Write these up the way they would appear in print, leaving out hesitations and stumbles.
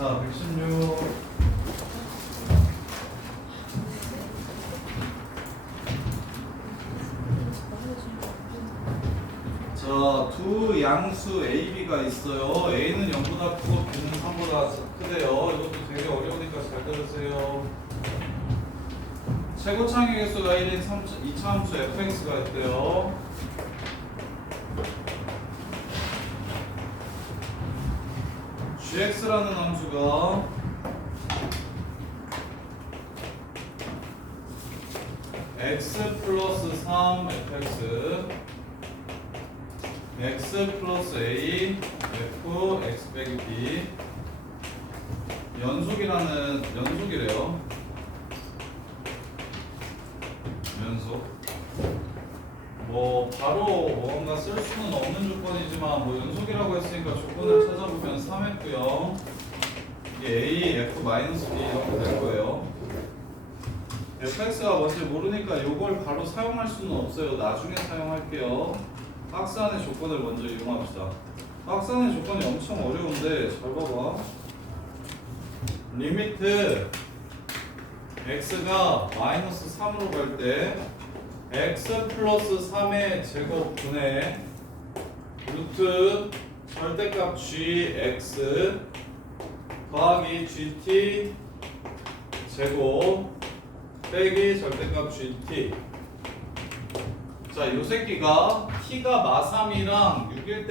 자, 116. 자, 두 양수 A, B가 있어요. A는 0보다 크고 B는 3보다 크대요. 이것도 되게 어려우니까 잘 들으세요. 최고창의 개수가 1인 2차 함수 fx가 있대요. gx라는 함수가 x 플러스 3 fx x 플러스 a f x 빼기 b 연속이래요. 연속. 뭐 바로 뭔가 쓸 수는 없는 조건이지만 뭐 연속이라고 했으니까 조건을 찾아보면 3F0 이게 A, F 마이너스 B 이렇게 될 거예요. fx가 뭔지 모르니까 이걸 바로 사용할 수는 없어요. 나중에 사용할게요. 박스 안의 조건을 먼저 이용합시다. 박스 안의 조건이 엄청 어려운데 잘 봐봐. 리미트 x가 마이너스 3으로 갈 때 x 플러스 3의 제곱분의 루트 절대값 gx 더하기 gt 제곱 빼기 절대값 gt. 자, 요 새끼가 t가 마3이랑 6일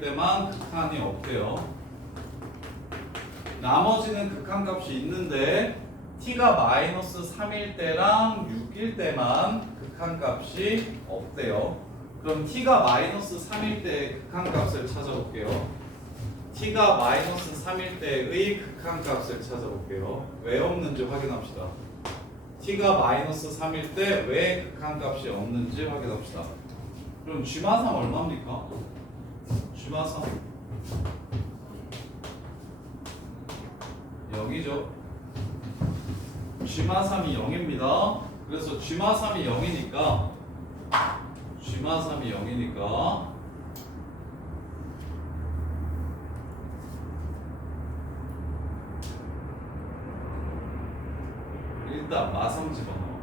때만 극한이 없대요. 나머지는 극한값이 있는데 t가 마이너스 3일 때랑 6일 때만 극한값이 없대요. 그럼 t가 마이너스 3일 때 극한값을 찾아볼게요. t가 마이너스 3일 때의 극한값을 찾아볼게요. 왜 없는지 확인합시다. t가 마이너스 3일 때 왜 극한값이 없는지 확인합시다. 그럼 g마3 얼마입니까? g마3 0이죠. g마3이 0입니다. 그래서 g마3이 0이니까 일단 마3 집어넣어.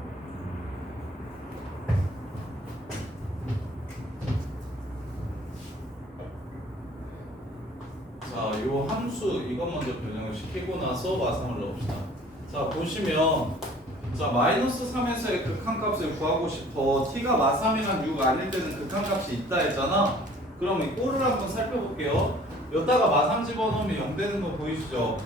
자, 요 함수 이것 먼저 변형을 시키고 나서 마3을 넣읍시다. 자, 보시면 자, 마이너스 3에서의 극한값을 구하고 싶어. t가 마3이랑 6 아닐 때는 극한값이 있다 했잖아. 그럼 이 꼴을 한번 살펴볼게요. 여기다가 마3 집어넣으면 0 되는 거 보이시죠?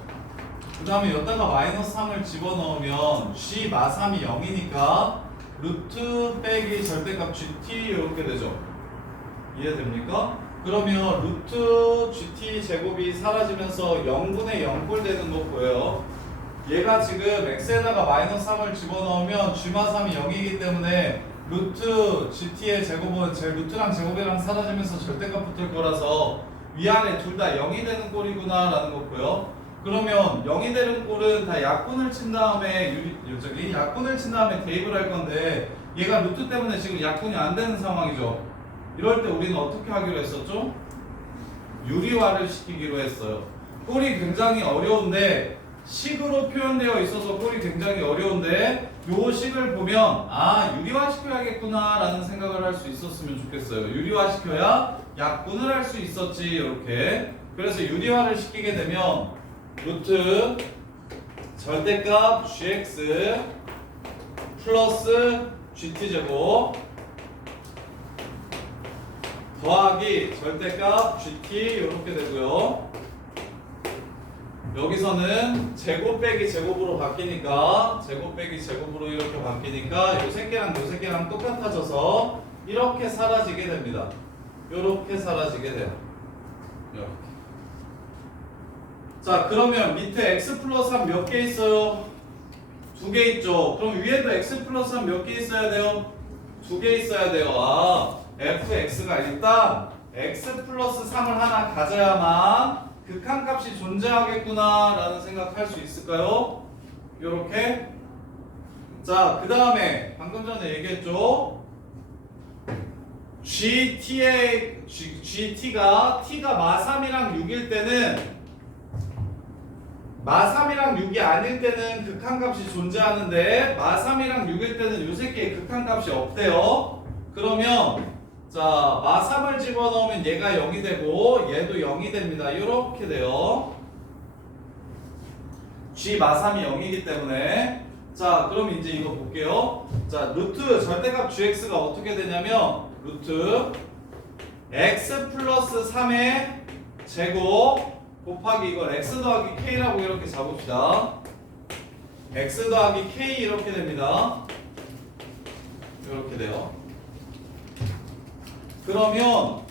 그 다음에 여기다가 마이너스 3을 집어넣으면 g 마3이 0이니까 루트 빼기 절대값 gt 이렇게 되죠. 이해됩니까? 그러면 루트 gt 제곱이 사라지면서 0분의 0꼴 되는 거 보여요. 얘가 지금 x에다가 마이너스 3을 집어넣으면 g마3이 0이기 때문에 루트 gt의 제곱은 루트랑 제곱이랑 사라지면서 절대값 붙을 거라서 위아래 둘 다 0이 되는 꼴이구나 라는 거 보여. 그러면 0이 되는 꼴은 다 약분을 친 다음에 약분을 친 다음에 대입을 할 건데 얘가 루트 때문에 지금 약분이 안 되는 상황이죠. 이럴 때 우리는 어떻게 하기로 했었죠? 유리화를 시키기로 했어요. 꼴이 굉장히 어려운데 식으로 표현되어 있어서 꼴이 굉장히 어려운데 요 식을 보면 아, 유리화 시켜야겠구나 라는 생각을 할 수 있었으면 좋겠어요. 유리화 시켜야 약분을 할 수 있었지. 이렇게. 그래서 유리화를 시키게 되면 루트 절대값 gx 플러스 gt제곱 더하기 절대값 gt 이렇게 되고요. 여기서는 제곱 빼기 제곱으로 바뀌니까 제곱 빼기 제곱으로 이렇게 바뀌니까 요 새끼랑 요 새끼랑 똑같아져서 이렇게 사라지게 됩니다. 이렇게 사라지게 돼요. 이렇게. 자, 그러면 밑에 x 플러스 3 몇 개 있어요? 2개 있죠. 그럼 위에도 x 플러스 3 몇 개 있어야 돼요? 2개 있어야 돼요. 아, fx가 일단 x 플러스 3을 하나 가져야만 극한값이 존재하겠구나 라는 생각할 수 있을까요? 요렇게. 자, 그 다음에 방금 전에 얘기했죠. GT가 마3이랑 6일 때는 마3이랑 6이 아닐 때는 극한값이 존재하는데 마3이랑 6일 때는 요 새끼의 극한값이 없대요. 그러면 자 마3을 집어넣으면 얘가 0이 되고 얘도 0이 됩니다. 이렇게 돼요. G 마3이 0이기 때문에 자 그럼 이제 이거 볼게요. 자 루트 절대값 gx가 어떻게 되냐면 루트 x 플러스 3의 제곱 곱하기 이걸 x 더하기 k라고 이렇게 잡읍시다. x 더하기 k 이렇게 됩니다. 이렇게 돼요. 그러면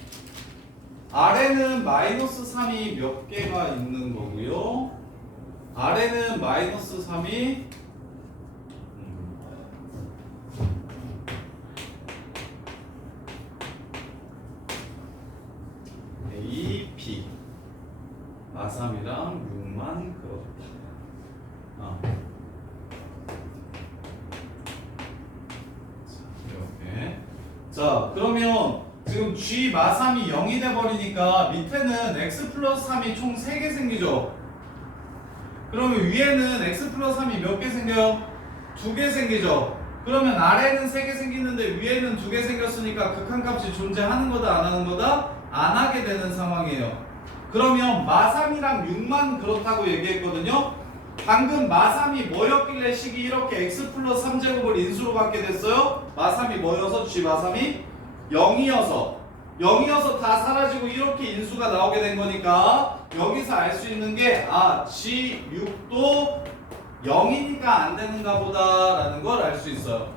아래는 마이너스 3이 몇 개가 있는 거고요. 아래는 마이너스 3이 A, B 마3이랑 6만 그렇다. 이렇게. 자 그러면 지금 G 마3이 0이 돼버리니까 밑에는 X 플러스 3이 총 3개 생기죠. 그러면 위에는 X 플러스 3이 몇 개 생겨요? 2개 생기죠. 그러면 아래는 3개 생기는데 위에는 2개 생겼으니까 극한값이 존재하는 거다 안 하는 거다? 안 하게 되는 상황이에요. 그러면 마3이랑 6만 그렇다고 얘기했거든요. 방금 마3이 뭐였길래 식이 이렇게 x 플러스 3제곱을 인수로 갖게 됐어요? 마3이 뭐여서? G 마3이 0이어서 다 사라지고 이렇게 인수가 나오게 된 거니까 여기서 알 수 있는 게 G6도 0이니까 안 되는가 보다 라는 걸 알 수 있어요.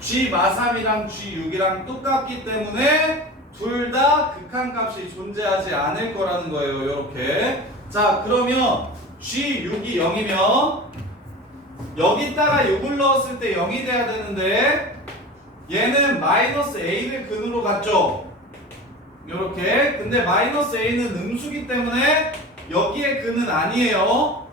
G 마3이랑 G6이랑 똑같기 때문에 둘 다 극한값이 존재하지 않을 거라는 거예요. 이렇게. 자 그러면 G6이 0이면 여기다가 6을 넣었을 때 0이 돼야 되는데 얘는 마이너스 A를 근으로 갔죠. 이렇게. 근데 마이너스 A는 음수기 때문에 여기에 근은 아니에요.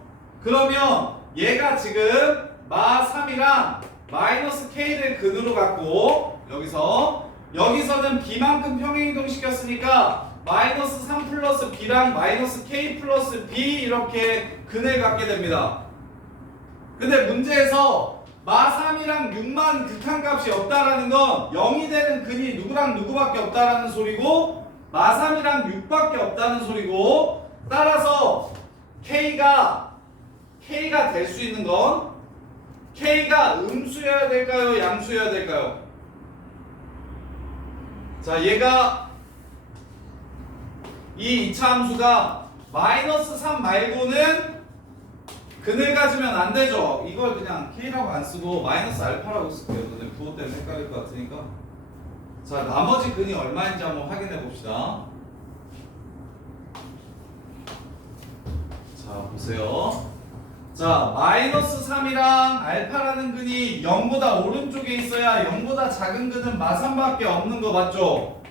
그러면 얘가 지금 마3이랑 마이너스 K를 근으로 갖고 여기서는 B만큼 평행이동 시켰으니까 마이너스 3 플러스 B랑 마이너스 K 플러스 B 이렇게 근을 갖게 됩니다. 근데 문제에서 마3이랑 6만 극한값이 없다라는 건 0이 되는 근이 누구랑 누구밖에 없다라는 소리고 마3이랑 6밖에 없다는 소리고 따라서 K가 될 수 있는 건 K가 음수여야 될까요? 양수여야 될까요? 자 얘가 이 2차 함수가 마이너스 3 말고는 근을 가지면 안 되죠. 이걸 그냥 K라고 안 쓰고 마이너스 알파라고 쓸게요. 근데 부호 때문에 헷갈릴 것 같으니까. 자 나머지 근이 얼마인지 한번 확인해 봅시다. 자 보세요. 자 마이너스 3이랑 알파라는 근이 0보다 오른쪽에 있어야 0보다 작은 근은 마3밖에 없는 거 맞죠?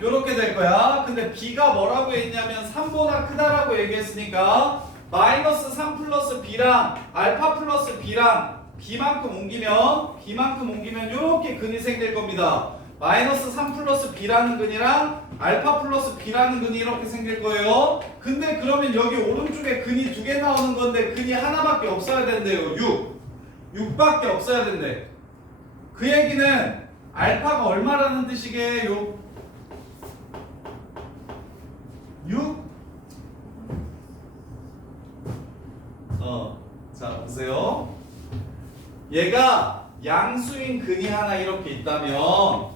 요렇게 될 거야. 근데 B가 뭐라고 했냐면 3보다 크다라고 얘기했으니까 마이너스 3 플러스 B랑 알파 플러스 B랑 B만큼 옮기면 요렇게 근이 생길 겁니다. 마이너스 3 플러스 B라는 근이랑 알파 플러스 B라는 근이 이렇게 생길 거예요. 근데 그러면 여기 오른쪽에 근이 2개 나오는 건데 근이 하나밖에 없어야 된대요. 6밖에 없어야 된대. 그 얘기는 알파가 얼마라는 뜻이게요? 6? 자 보세요. 얘가 양수인 근이 하나 이렇게 있다면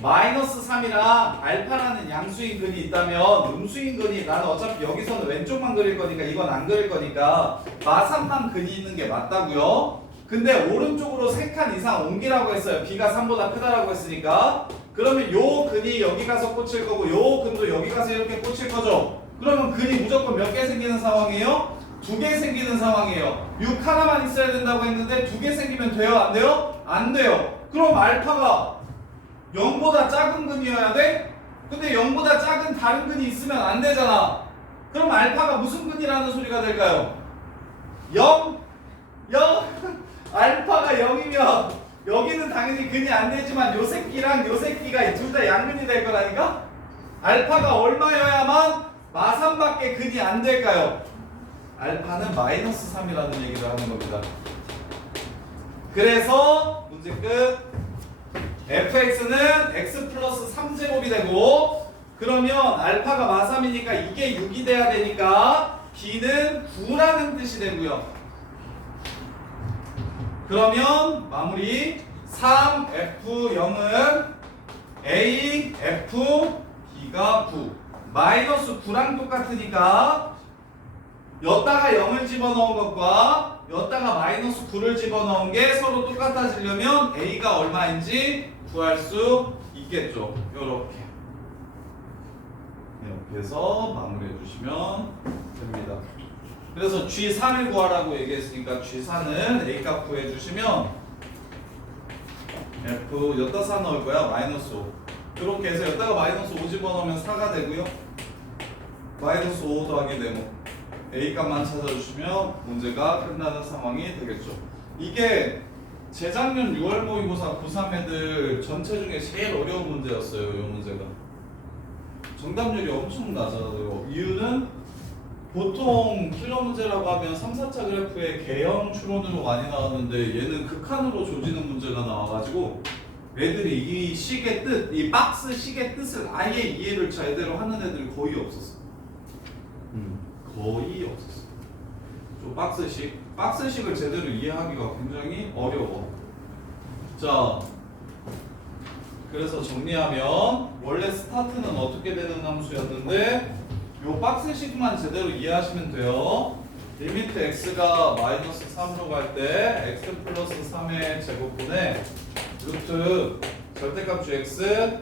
마이너스 3이랑 알파라는 양수인 근이 있다면 음수인 근이 나는 어차피 여기서는 왼쪽만 그릴 거니까 이건 안 그릴 거니까 마3만 근이 있는 게 맞다고요. 근데 오른쪽으로 3칸 이상 옮기라고 했어요. B가 3보다 크다라고 했으니까. 그러면 요 근이 여기 가서 꽂힐 거고 요 근도 여기 가서 이렇게 꽂힐 거죠. 그러면 근이 무조건 몇 개 생기는 상황이에요? 2개 생기는 상황이에요. 6 하나만 있어야 된다고 했는데 2개 생기면 돼요? 안 돼요? 안 돼요. 그럼 알파가 0보다 작은 근이어야 돼? 근데 0보다 작은 다른 근이 있으면 안 되잖아. 그럼 알파가 무슨 근이라는 소리가 될까요? 0? 알파가 0이면 여기는 당연히 근이 안 되지만 요 새끼랑 요 새끼가 둘 다 양근이 될 거라니까? 알파가 얼마여야만 마삼밖에 근이 안 될까요? 알파는 마이너스 3이라는 얘기를 하는 겁니다. 그래서 문제 끝. fx는 x 플러스 3제곱이 되고, 그러면 알파가 마삼이니까 이게 6이 돼야 되니까 b는 9라는 뜻이 되고요. 그러면 마무리 3f0은 a, f, b가 9 마이너스 9랑 똑같으니까 여기다가 0을 집어넣은 것과 여기다가 마이너스 9를 집어넣은 게 서로 똑같아지려면 a가 얼마인지 구할 수 있겠죠. 요렇게 이렇게 해서 마무리해 주시면 됩니다. 그래서 G4를 구하라고 얘기했으니까 G4는 A값 구해 주시면 F 여기다 4 넣을 거야. 마이너스 5 이렇게 해서 여기다가 마이너스 5 집어넣으면 4가 되고요. 마이너스 5 더하기 네모 A값만 찾아주시면 문제가 끝나는 상황이 되겠죠. 이게 재작년 6월 모의고사 고3 애들 전체 중에 제일 어려운 문제였어요. 이 문제가 정답률이 엄청 낮아요. 이유는 보통 킬러 문제라고 하면 3, 4차 그래프에 개형 추론으로 많이 나왔는데 얘는 극한으로 조지는 문제가 나와가지고 애들이 이 식의 뜻, 이 박스 식의 뜻을 아예 이해를 제대로 하는 애들이 거의 없었어. 거의 없었어. 좀 박스식을 제대로 이해하기가 굉장히 어려워. 자, 그래서 정리하면 원래 스타트는 어떻게 되는 함수였는데 요 박스식만 제대로 이해하시면 돼요. 리미트 x가 마이너스 3으로 갈 때 x 플러스 3의 제곱분에 루트 절대값 gx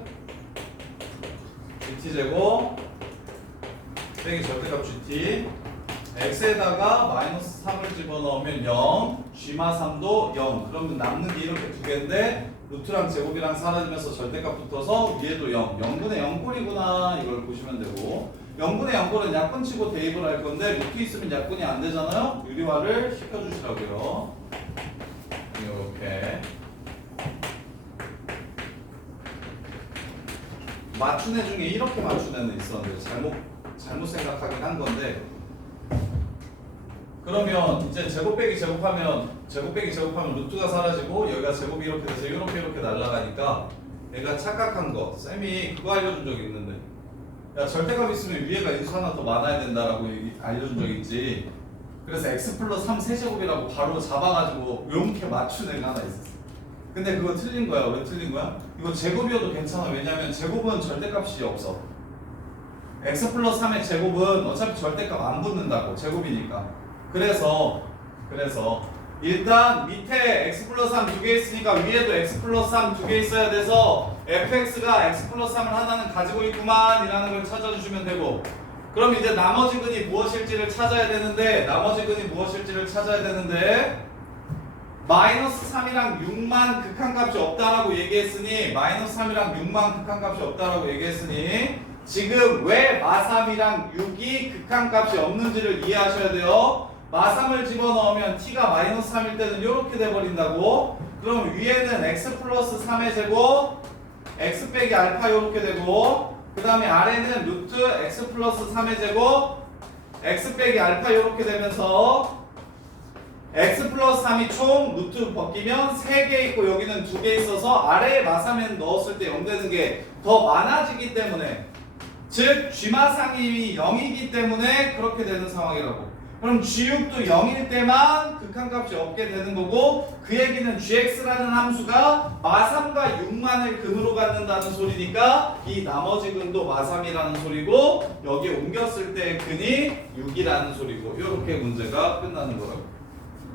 gt제곱 빼기 절대값 gt x에다가 마이너스 3을 집어넣으면 0 g마3도 0 그러면 남는 게 이렇게 두 개인데 루트랑 제곱이랑 사라지면서 절대값 붙어서 위에도 0 0분의 0꼴이구나 이걸 보시면 되고 0분의 0꼴은 약분치고 대입을 할 건데 루트 있으면 약분이 안 되잖아요. 유리화를 시켜주시라고요. 이렇게 맞춘 애 중에 이렇게 맞춘 애는 있었는데 잘못 생각하긴 한 건데 그러면 이제 제곱 빼기 제곱하면 루트가 사라지고 여기가 제곱이 이렇게 돼서 이렇게 날아가니까 얘가 착각한 거 쌤이 그거 알려준 적이 있는데 야 절대값 있으면 위에가 인수 하나 더 많아야 된다라고 알려준 적이 있지. 그래서 x 플러스 3 세제곱이라고 바로 잡아가지고 이렇게 맞춘 애가 하나 있었어. 근데 그거 틀린 거야. 왜 틀린 거야? 이거 제곱이어도 괜찮아. 왜냐면 제곱은 절대값이 없어. x 플러스 3의 제곱은 어차피 절대값 안 붙는다고. 제곱이니까. 그래서 일단 밑에 x 플러스 3 두 개 있으니까 위에도 x 플러스 3 두 개 있어야 돼서 fx가 x 플러스 3을 하나는 가지고 있구만 이라는 걸 찾아주시면 되고 그럼 이제 나머지 근이 무엇일지를 찾아야 되는데 마이너스 3이랑 6만 극한값이 없다라고 얘기했으니 마이너스 3이랑 6만 극한값이 없다라고 얘기했으니 지금 왜 마3이랑 6이 극한값이 없는지를 이해하셔야 돼요. 마3을 집어넣으면 t가 마이너스 3일 때는 이렇게 돼버린다고. 그럼 위에는 x 플러스 3의 제곱 x 빼기 알파 이렇게 되고 그 다음에 아래는 루트 x 플러스 3의 제곱 x 빼기 알파 이렇게 되면서 x 플러스 3이 총 루트 벗기면 3개 있고 여기는 2개 있어서 아래에 마3에 넣었을 때 0 되는 게 더 많아지기 때문에 즉 g마상이 0이기 때문에 그렇게 되는 상황이라고. 그럼 g6도 0일 때만 극한값이 없게 되는 거고 그 얘기는 gx라는 함수가 마3과 6만을 근으로 갖는다는 소리니까 이 나머지 근도 마3이라는 소리고 여기에 옮겼을 때 근이 6이라는 소리고 이렇게 문제가 끝나는 거라고.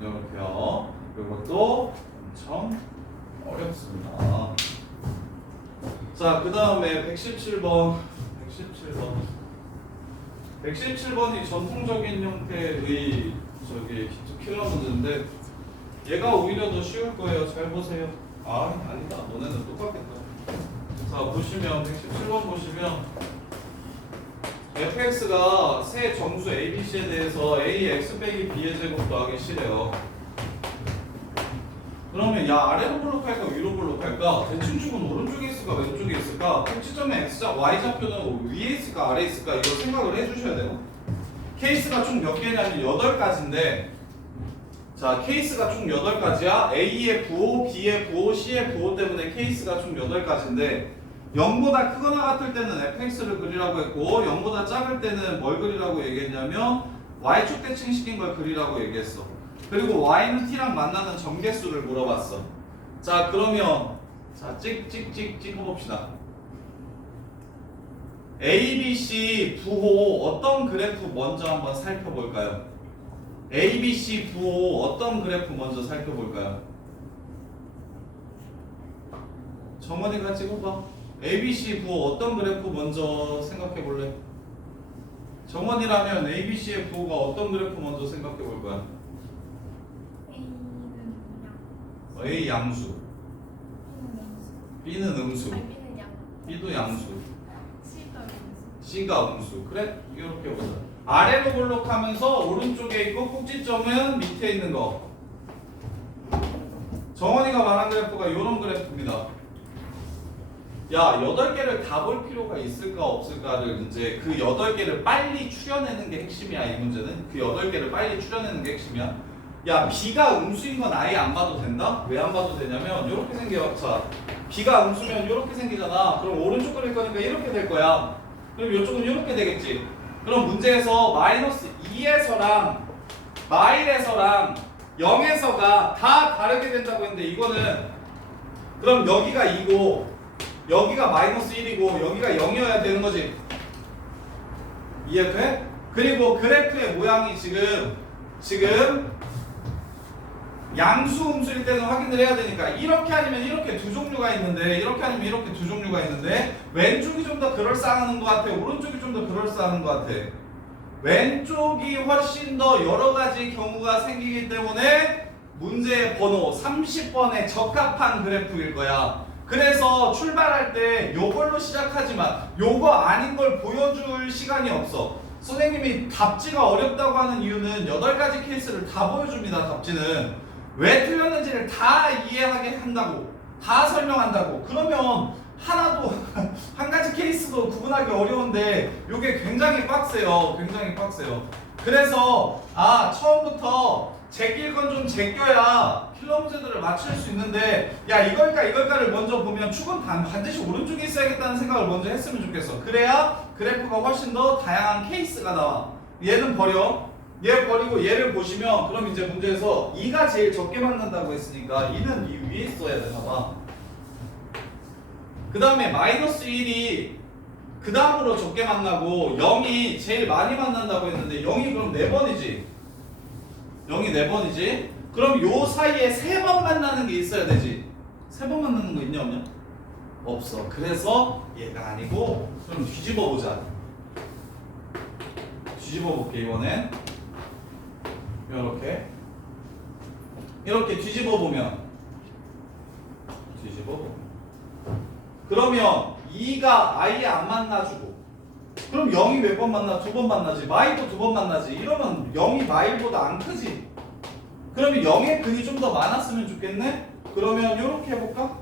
이렇게요. 이것도 엄청 어렵습니다. 자, 그 다음에 117번이 전통적인 형태의 기초 킬러 문제인데 얘가 오히려 더 쉬울 거예요. 잘 보세요. 아니다. 너네는 똑같겠다. 자, 보시면 117번 보시면 fx가 세 정수 abc에 대해서 a x 빼기 b의 제곱 더하기 c래요. 그러면 야 아래로 볼록할까 위로 볼록할까? 대칭축은 오른쪽에 있을까 왼쪽에 있을까? 꼭지점의 y좌표는 위에 있을까 아래에 있을까? 이걸 생각을 해주셔야 돼요. 케이스가 총 몇 개냐면 8가지인데 자 케이스가 총 8가지야. A의 부호, B의 부호, C의 부호 때문에 케이스가 총 8가지인데 0보다 크거나 같을 때는 fx를 그리라고 했고 0보다 작을 때는 뭘 그리라고 얘기했냐면 y축 대칭시킨 걸 그리라고 얘기했어. 그리고 y는 t랑 만나는 점개수를 물어봤어. 자 그러면 자 찍 해봅시다. A, B, C 부호 어떤 그래프 먼저 한번 살펴볼까요? A, B, C 부호 어떤 그래프 먼저 살펴볼까요? 정원이가 찍어봐. A, B, C 부호 어떤 그래프 먼저 생각해볼래? 정원이라면 A, B, C의 부호가 어떤 그래프 먼저 생각해볼 거야? A 양수, B는 음수, B도 양수, C가 음수. 그래? 이렇게 보자. 아래로 볼록하면서 오른쪽에 있고 꼭지점은 밑에 있는 거. 정원이가 말한 그래프가 이런 그래프입니다. 야, 8개를 다 볼 필요가 있을까 없을까를 이제 그 8개를 빨리 추려내는 게 핵심이야. 이 문제는 그 8개를 빨리 추려내는 게 핵심이야. 야, B가 음수인 건 아예 안 봐도 된다? 왜 안 봐도 되냐면 이렇게 생겨. 자, B가 음수면 이렇게 생기잖아. 그럼 오른쪽 그릴 거니까 이렇게 될 거야. 그럼 이쪽은 이렇게 되겠지. 그럼 문제에서 마이너스 2에서랑 마일에서랑 0에서가 다 다르게 된다고 했는데 이거는 그럼 여기가 2고 여기가 마이너스 1이고 여기가 0이어야 되는 거지. 이해돼? 그리고 그래프의 모양이 지금 양수 음수일 때는 확인을 해야 되니까 이렇게 아니면 이렇게 두 종류가 있는데 이렇게 아니면 이렇게 두 종류가 있는데 왼쪽이 좀 더 그럴싸한 것 같아 오른쪽이 좀 더 그럴싸한 것 같아. 왼쪽이 훨씬 더 여러 가지 경우가 생기기 때문에 문제의 번호 30번에 적합한 그래프일 거야. 그래서 출발할 때 요걸로 시작하지만 요거 아닌 걸 보여줄 시간이 없어. 선생님이 답지가 어렵다고 하는 이유는 8가지 케이스를 다 보여줍니다. 답지는 왜 틀렸는지를 다 이해하게 한다고, 다 설명한다고. 그러면 하나도 한 가지 케이스도 구분하기 어려운데 요게 굉장히 빡세요. 굉장히 빡세요. 그래서 처음부터 제낄 건 좀 제껴야 킬러 문제들을 맞출 수 있는데 야 이걸까를 먼저 보면 축은 반드시 오른쪽에 있어야겠다는 생각을 먼저 했으면 좋겠어. 그래야 그래프가 훨씬 더 다양한 케이스가 나와. 얘는 버려. 얘 버리고 얘를 보시면 그럼 이제 문제에서 2가 제일 적게 만난다고 했으니까 2는 이 위에 있어야 되나봐. 그 다음에 마이너스 1이 그 다음으로 적게 만나고 0이 제일 많이 만난다고 했는데 0이 그럼 4번이지. 0이 4번이지. 그럼 요 사이에 3번 만나는 게 있어야 되지. 3번 만나는 거 있냐 없냐? 없어. 그래서 얘가 아니고 그럼 뒤집어 보자. 뒤집어 볼게 이번엔. 이렇게 뒤집어 보면 그러면 2가 아예 안 만나주고 그럼 0이 몇 번 만나? 2번 만나지. 마일도 2번 만나지. 이러면 0이 마일보다 안 크지. 그러면 0의 근이 좀 더 많았으면 좋겠네. 그러면 이렇게 해볼까?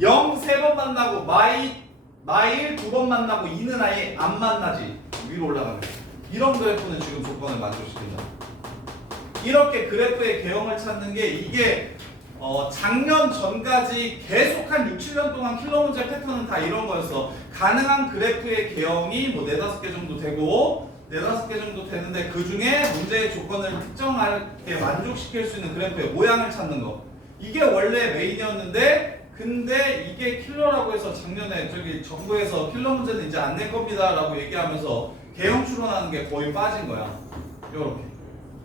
0 3번 만나고 마일 2번 만나고 2는 아예 안 만나지. 위로 올라가면 이런 그래프는 지금 조건을 만족시킨다. 이렇게 그래프의 개형을 찾는 게 이게 작년 전까지 계속 한 6, 7년 동안 킬러 문제 패턴은 다 이런 거였어. 가능한 그래프의 개형이 뭐 4, 5개 정도 되고 4, 5개 정도 되는데 그 중에 문제의 조건을 특정하게 만족시킬 수 있는 그래프의 모양을 찾는 거. 이게 원래 메인이었는데 근데 이게 킬러라고 해서 작년에 저기 정부에서 킬러 문제는 이제 안 낼 겁니다 라고 얘기하면서 개형 추론하는 게 거의 빠진 거야. 요렇게.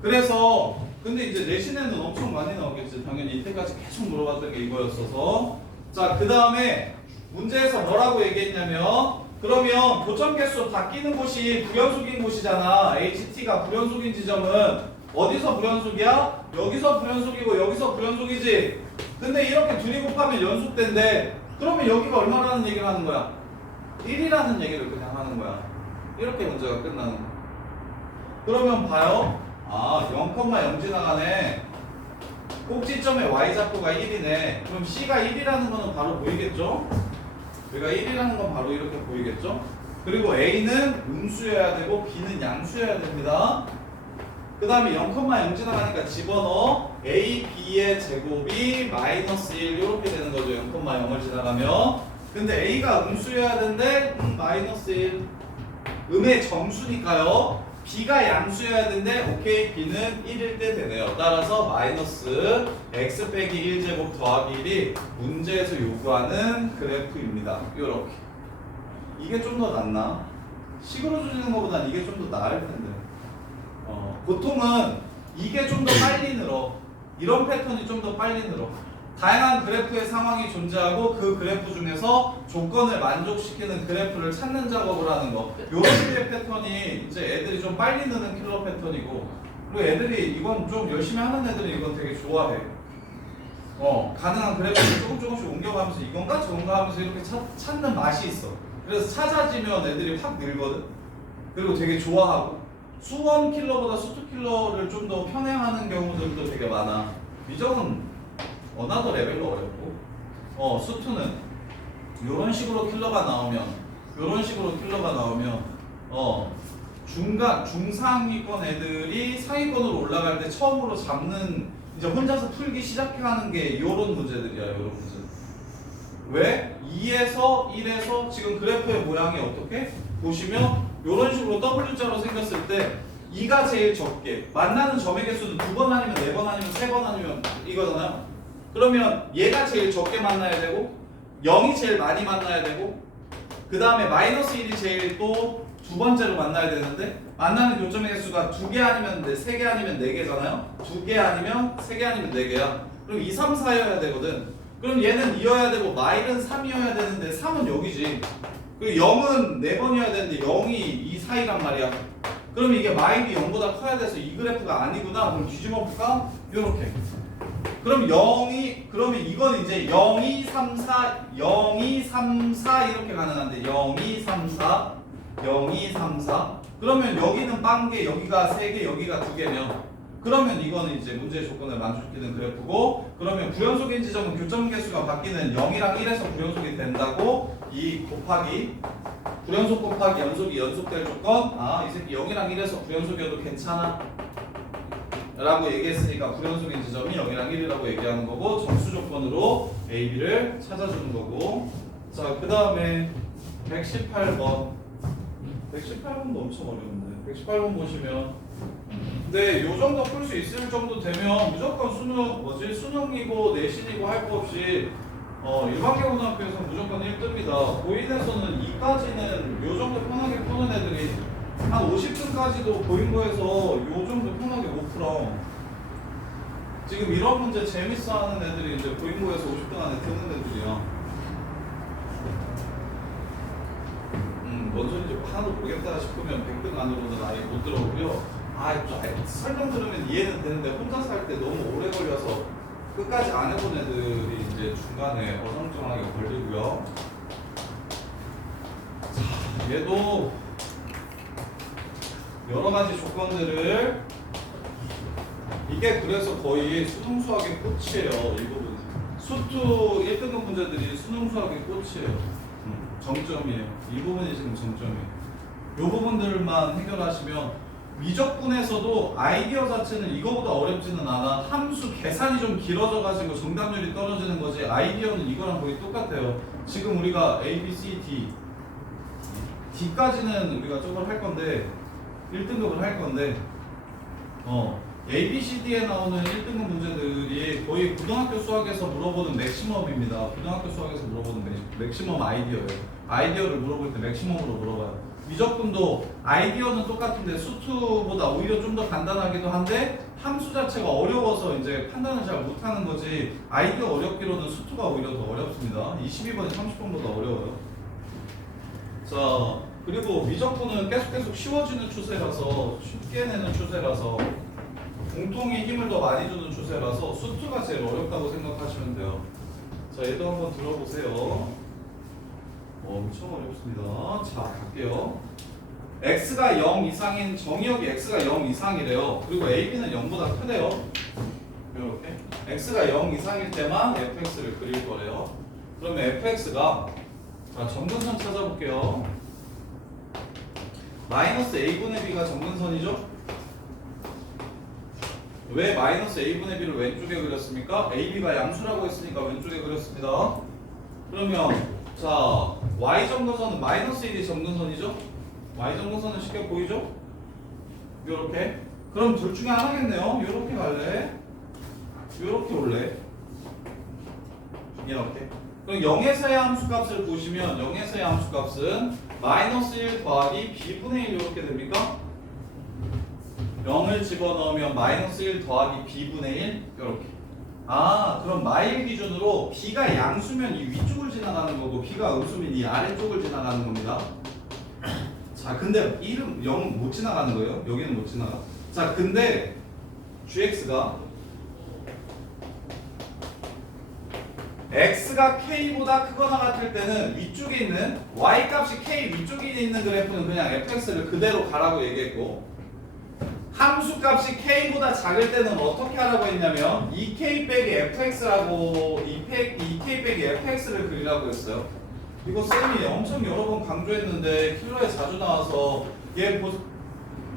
그래서 근데 이제 내신에는 엄청 많이 나오겠지. 당연히 이때까지 계속 물어봤던 게 이거였어서. 자, 그 다음에 문제에서 뭐라고 얘기했냐면 그러면 교점 개수 바뀌는 곳이 불연속인 곳이잖아. HT가 불연속인 지점은 어디서 불연속이야? 여기서 불연속이고 여기서 불연속이지. 근데 이렇게 둘이 곱하면 연속된대. 그러면 여기가 얼마라는 얘기를 하는 거야? 1이라는 얘기를 그냥 하는 거야. 이렇게 문제가 끝나는 거야. 그러면 봐요. 0,0 지나가네. 꼭지점의 y좌표가 1이네. 그럼 C가 1이라는 거는 바로 보이겠죠? 여기가 1이라는 건 바로 이렇게 보이겠죠? 그리고 A는 음수여야 되고 B는 양수여야 됩니다. 그 다음에 0,0 지나가니까 집어넣어. A, B의 제곱이 마이너스 1 이렇게 되는 거죠. 0,0을 지나가면. 근데 A가 음수여야 되는데 마이너스 1. 음의 정수니까요. B가 양수여야 되는데 오케이 B는 1일 때 되네요. 따라서 마이너스 x 빼기 1제곱 더하기 1이 문제에서 요구하는 그래프입니다. 요렇게. 이게 좀 더 낫나? 식으로 주는 것보단 이게 좀 더 나을 텐데. 보통은 이게 좀 더 빨리 늘어. 이런 패턴이 좀 더 빨리 늘어. 다양한 그래프의 상황이 존재하고 그 그래프 중에서 조건을 만족시키는 그래프를 찾는 작업을 하는 거. 요런 식의 패턴이 이제 애들이 좀 빨리 느는 킬러 패턴이고, 그리고 애들이 이건 좀 열심히 하는 애들이 이건 되게 좋아해. 가능한 그래프를 조금씩 옮겨가면서 이건가 저건가 하면서 이렇게 찾는 맛이 있어. 그래서 찾아지면 애들이 확 늘거든. 그리고 되게 좋아하고, 수원 킬러보다 수투 킬러를 좀 더 편애하는 경우들도 되게 많아. 미적은 어나더 레벨로 어렵고, 수투는 이런 식으로 킬러가 나오면 중상위권 애들이 상위권으로 올라갈 때 처음으로 잡는, 이제 혼자서 풀기 시작하는 게 이런 문제들이야. 이런 문제. 왜? 2에서 1에서 지금 그래프의 모양이 어떻게? 보시면 이런 식으로 W자로 생겼을 때 2가 제일 적게, 만나는 점의 개수도 2번 아니면 4번 아니면 3번 아니면 이거잖아요. 그러면 얘가 제일 적게 만나야 되고 0이 제일 많이 만나야 되고 그 다음에 마이너스 1이 제일 또 두 번째로 만나야 되는데, 만나는 교점의 개수가 2개 아니면 3개 아니면 4개잖아요. 2개 아니면 3개 아니면 4개야. 그럼 2, 3, 4여야 되거든. 그럼 얘는 2여야 되고 마일은 3이어야 되는데 3은 여기지. 그리고 0은 4번이어야 되는데 0이 이 사이란 말이야. 그럼 이게 마일이 0보다 커야 돼서 이 그래프가 아니구나. 그럼 뒤집어 볼까? 요렇게. 그럼 그러면 이건 이제 0, 2, 3, 4, 0, 2, 3, 4 이렇게 가능한데 0, 2, 3, 4, 0, 2, 3, 4. 그러면 여기는 빵개, 여기가 3개, 여기가 2개면 그러면 이거는 이제 문제의 조건을 만족시키는 그래프고, 그러면 부연속인 지점은 교점 개수가 바뀌는 0이랑 1에서 부연속이 된다고, 이 곱하기 부연속 곱하기 연속이 연속될 조건. 이 새끼 0이랑 1에서 부연속이어도 괜찮아 라고 얘기했으니까 부연속인 지점이 0이랑 1이라고 얘기하는 거고, 정수 조건으로 A, B를 찾아주는 거고. 자, 그 다음에 118번. 118번도 엄청 어려운데 118번 보시면, 근데 요 정도 풀 수 있을 정도 되면 무조건 수능이고 내신이고 할 거 없이 일반계고등학교에서 무조건 1등이다. 고인에서는 2까지는 요 정도 편하게 푸는 애들이 한 50등까지도 고인고에서 요 정도 편하게 못 풀어. 지금 이런 문제 재밌어 하는 애들이 이제 고인고에서 50등 안에 드는 애들이야. 먼저 이제 하나도 모르겠다 싶으면 100등 안으로는 아예 못 들어오고요. 설명 들으면 이해는 되는데 혼자서 할 때 너무 오래 걸려서 끝까지 안 해본 애들이 이제 중간에 어정쩡하게 걸리고요. 자, 얘도 여러 가지 조건들을, 이게 그래서 거의 수능 수학의 꽃이에요. 이 부분. 수투 1등급 문제들이 수능 수학의 꽃이에요. 정점이에요. 이 부분이 지금 정점이에요. 이 부분들만 해결하시면 미적분에서도 아이디어 자체는 이거보다 어렵지는 않아. 함수 계산이 좀 길어져 가지고 정답률이 떨어지는 거지, 아이디어는 이거랑 거의 똑같아요. 지금 우리가 A, B, C, D D까지는 우리가 저걸 할 건데 1등급을 할 건데 A, B, C, D에 나오는 1등급 문제들이 거의 고등학교 수학에서 물어보는 맥시멈입니다. 고등학교 수학에서 물어보는 맥시멈 아이디어예요. 아이디어를 물어볼 때 맥시멈으로 물어봐요. 미적분도 아이디어는 똑같은데 수투보다 오히려 좀 더 간단하기도 한데 함수 자체가 어려워서 이제 판단을 잘 못하는 거지, 아이디어 어렵기로는 수투가 오히려 더 어렵습니다. 22번이 30번보다 어려워요. 자, 그리고 미적분은 계속 쉬워지는 추세라서, 쉽게 내는 추세라서, 공통의 힘을 더 많이 주는 추세라서 수투가 제일 어렵다고 생각하시면 돼요. 자, 얘도 한번 들어보세요. 엄청 어렵습니다. 자, 갈게요. x가 0 이상인 정의역이 x가 0 이상이래요. 그리고 a, b는 0보다 크대요. 이렇게 x가 0 이상일 때만 fx를 그릴 거래요. 그러면 fx가 자 점근선 찾아볼게요. 마이너스 a분의 b가 점근선이죠? 왜 마이너스 a분의 b를 왼쪽에 그렸습니까? ab가 양수라고 했으니까 왼쪽에 그렸습니다. 그러면 자 y 점근선은 마이너스 1이 점근선이죠? y 점근선은 쉽게 보이죠? 요렇게. 그럼 둘 중에 하나겠네요. 요렇게 갈래? 요렇게 올래? 이렇게. 그럼 0에서의 함수값을 보시면 0에서의 함수값은 마이너스 1 더하기 b분의 1 이렇게 됩니까? 0을 집어넣으면 마이너스 1 더하기 b분의 1 이렇게. 아 그럼 마일 기준으로 b가 양수면 이 위쪽을 지나가는 거고 b가 음수면 이 아래쪽을 지나가는 겁니다. 자 근데 1은 0 못 지나가는 거예요. 여기는 못 지나가. 자 근데 gx가 x가 k보다 크거나 같을 때는 위쪽에 있는 y 값이 k 위쪽에 있는 그래프는 그냥 fx를 그대로 가라고 얘기했고, 함수 값이 k보다 작을 때는 어떻게 하라고 했냐면 2k 빼기 fx라고 2k 빼기 fx를 그리라고 했어요. 이거 쌤이 엄청 여러 번 강조했는데 킬러에 자주 나와서 얘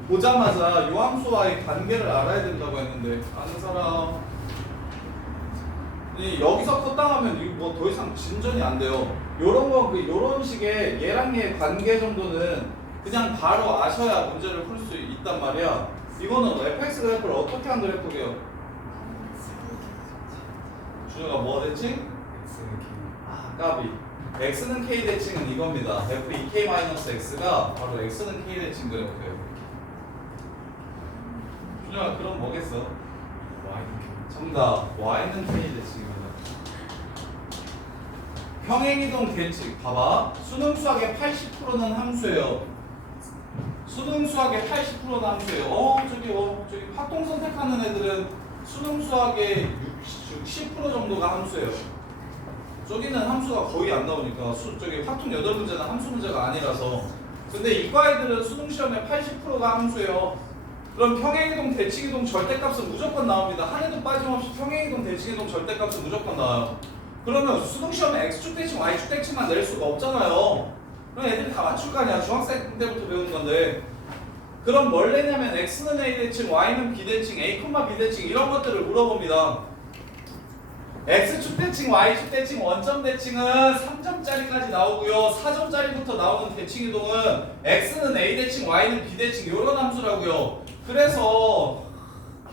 보자마자 요 함수와의 관계를 알아야 된다고 했는데 아는 사람? 여기서 컷당하면 이거 뭐 더 이상 진전이 안 돼요. 요런 거 요런 식의 얘랑 얘 관계 정도는 그냥 바로 아셔야 문제를 풀 수 있단 말이야. 이거는 fx 그래프를 어떻게 한 그래프게요? 준혁아 뭐 대칭? 아 까비. x는 k 대칭은 이겁니다. f2k-x가 바로 x는 k 대칭 그래프예요. 준혁아 그럼 뭐겠어? 정답 y는 k 대칭입니다. 평행이동 대칭 봐봐. 수능 수학의 80%는 함수예요. 수능 수학의 80%는 함수예요. 저기 확동 선택하는 애들은 수능 수학의 60% 정도가 함수예요. 저기는 함수가 거의 안 나오니까 저기 확통 8문제는 함수 문제가 아니라서. 근데 이과 애들은 수능 시험에 80%가 함수예요. 그럼 평행이동, 대칭이동, 절대값은 무조건 나옵니다. 한 해도 빠짐없이 평행이동, 대칭이동, 절대값은 무조건 나와요. 그러면 수능 시험에 x축 대칭, y축 대칭만 낼 수가 없잖아요. 그럼 애들이 다 맞출 거 아니야. 중학생 때부터 배우는 건데. 그럼 뭘 내냐면 x는 a 대칭, y는 b 대칭, a, b 대칭 이런 것들을 물어봅니다. x축 대칭, y축 대칭, 원점 대칭은 3점짜리까지 나오고요. 4점짜리부터 나오는 대칭이동은 x는 a 대칭, y는 b 대칭 이런 함수라고요. 그래서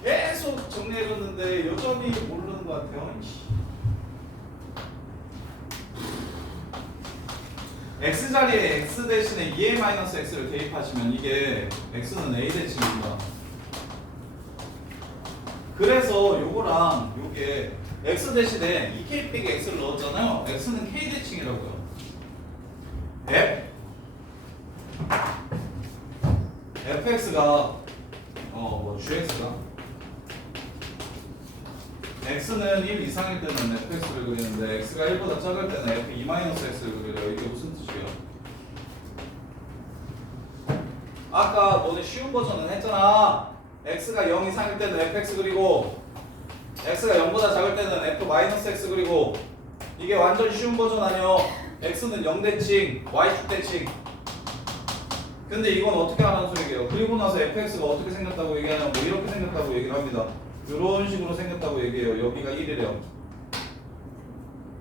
계속 정리해줬는데 여전히 모르는 것 같아요. x 자리에 x 대신에 2a-x를 대입하시면 이게 x는 a 대칭입니다. 그래서 요거랑 요게 x 대신에 2k 빼기 x를 넣었잖아요. x는 k 대칭이라고요. fx가 gx가 x는 1 이상일 때는 fx를 그리는데 x가 1보다 작을 때는 f2-x를 그려요. 이게 무슨 뜻이에요? 아까 너네 쉬운 버전은 했잖아. x가 0 이상일 때는 fx 그리고 x가 0보다 작을 때는 f-x 그리고 이게 완전 쉬운 버전 아니요. x는 0 대칭, y축 대칭. 근데 이건 어떻게 하라는 소리예요? 그리고 나서 fx가 어떻게 생겼다고 얘기하냐면 뭐 이렇게 생겼다고 얘기를 합니다. 이런 식으로 생겼다고 얘기해요. 여기가 1이래요.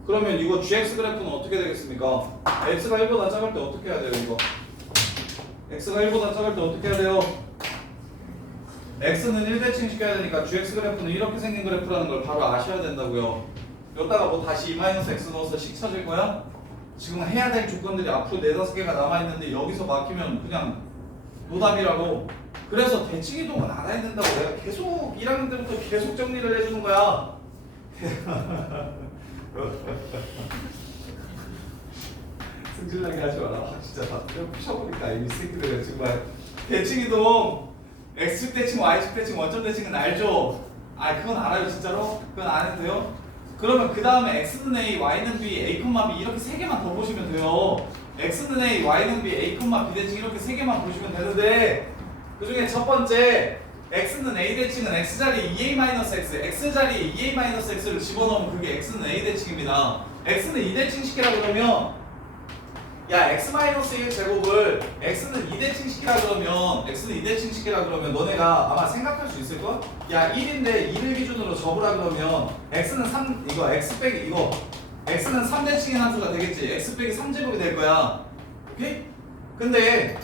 그러면 이거 gx 그래프는 어떻게 되겠습니까? x가 1보다 작을 때 어떻게 해야 돼요? 이거 x가 1보다 작을 때 어떻게 해야 돼요? x는 1대칭 시켜야 되니까 gx 그래프는 이렇게 생긴 그래프라는 걸 바로 아셔야 된다고요. 여기다가 뭐 다시 2-x 넣어서 식 찾을 거야? 지금 해야 될 조건들이 앞으로 4-5개가 남아있는데 여기서 막히면 그냥 노답이라고. 그래서 대칭이동은 알아야 된다고 내가 계속 1학년 때부터 계속 정리를 해주는 거야. 승질나게 하지 마라. 진짜 다 푸셔보니까 이 새끼들 정말. 대칭이동 x축 대칭, y축 대칭, 원점 대칭은 알죠? 아 그건 알아요 진짜로? 그건 안 해도 돼요? 그러면 그 다음에 x는 a, y는 b, a, b 이렇게 3개만 더 보시면 돼요. x는 a, y는 b, a, b 대칭 이렇게 3개만 보시면 되는데 그 중에 첫 번째 x는 a 대칭은 x자리에 2a-x, x자리에 2a-x를 집어넣으면 그게 x는 a 대칭입니다. x는 2대칭 시키라 그러면 야 x-1 제곱을 x는 2대칭 시키라 그러면 x는 2대칭 시키라 그러면 너네가 아마 생각할 수 있을걸? 야 1인데 2를 기준으로 접으라 그러면 x는 3 이거 x 빼기 이거 x는 3대칭의 함수가 되겠지. x 빼기 3제곱이 될 거야. 오케이? 근데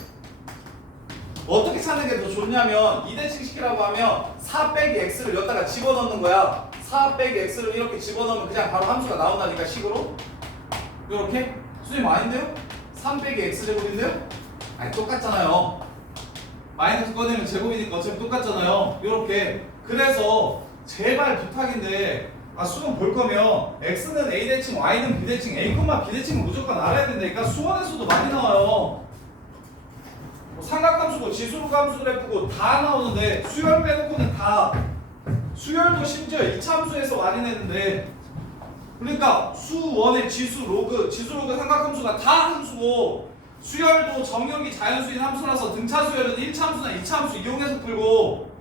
어떻게 찾는 게 더 좋냐면 2대칭 시키라고 하면 4 빼기 x를 여기다가 집어넣는 거야. 4 빼기 x를 이렇게 집어넣으면 그냥 바로 함수가 나온다니까 식으로. 이렇게? 선생님 아닌데요? 3 빼기 x제곱인데요? 아니 똑같잖아요. 마이너스 꺼내면 제곱이니까 어차피 똑같잖아요. 이렇게. 그래서 제발 부탁인데 수능 볼 거면 x는 a 대칭, y는 b 대칭, a, b 대칭은 무조건 알아야 된다니까. 수원에서도 많이 나와요. 삼각함수고 지수로 함수 그래프고 다 나오는데 수열 빼놓고는 다 수열도 심지어 이차함수에서 많이 내는데 그러니까 수원의 지수 로그 삼각함수가 다 함수고 수열도 정역이 자연수인 함수라서 등차 수열은 1차 함수나 2차 함수 이용해서 풀고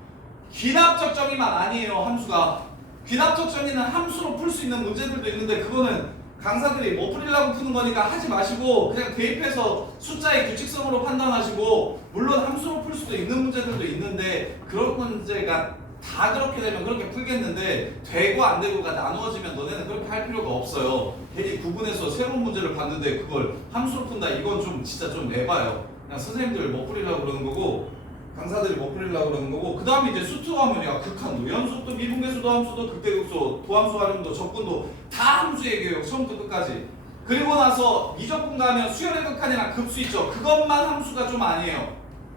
귀납적 정의만 아니에요. 함수가 귀납적 정의는 함수로 풀 수 있는 문제들도 있는데 그거는 강사들이 뭐 풀리려고 푸는 거니까 하지 마시고 그냥 대입해서 숫자의 규칙성으로 판단하시고 물론 함수로 풀 수도 있는 문제들도 있는데 그런 문제가 다 그렇게 되면 그렇게 풀겠는데 되고 안 되고가 나누어지면 너네는 그렇게 할 필요가 없어요. 괜히 구분해서 새로운 문제를 봤는데 그걸 함수로 푼다 이건 좀 진짜 좀 에바예요. 그냥 선생님들 뭐 풀리려고 그러는 거고 강사들이 뭐 풀리려고 그러는 거고 그 다음에 이제 수투 하면 야 극한도 연수도 미분계수도 함수도 극대극소 도함수 활용도 적분도 다 함수의 교육 처음부터 끝까지. 그리고 나서 미적분 가면 수열의 극한이랑 급수 있죠. 그것만 함수가 좀 아니에요.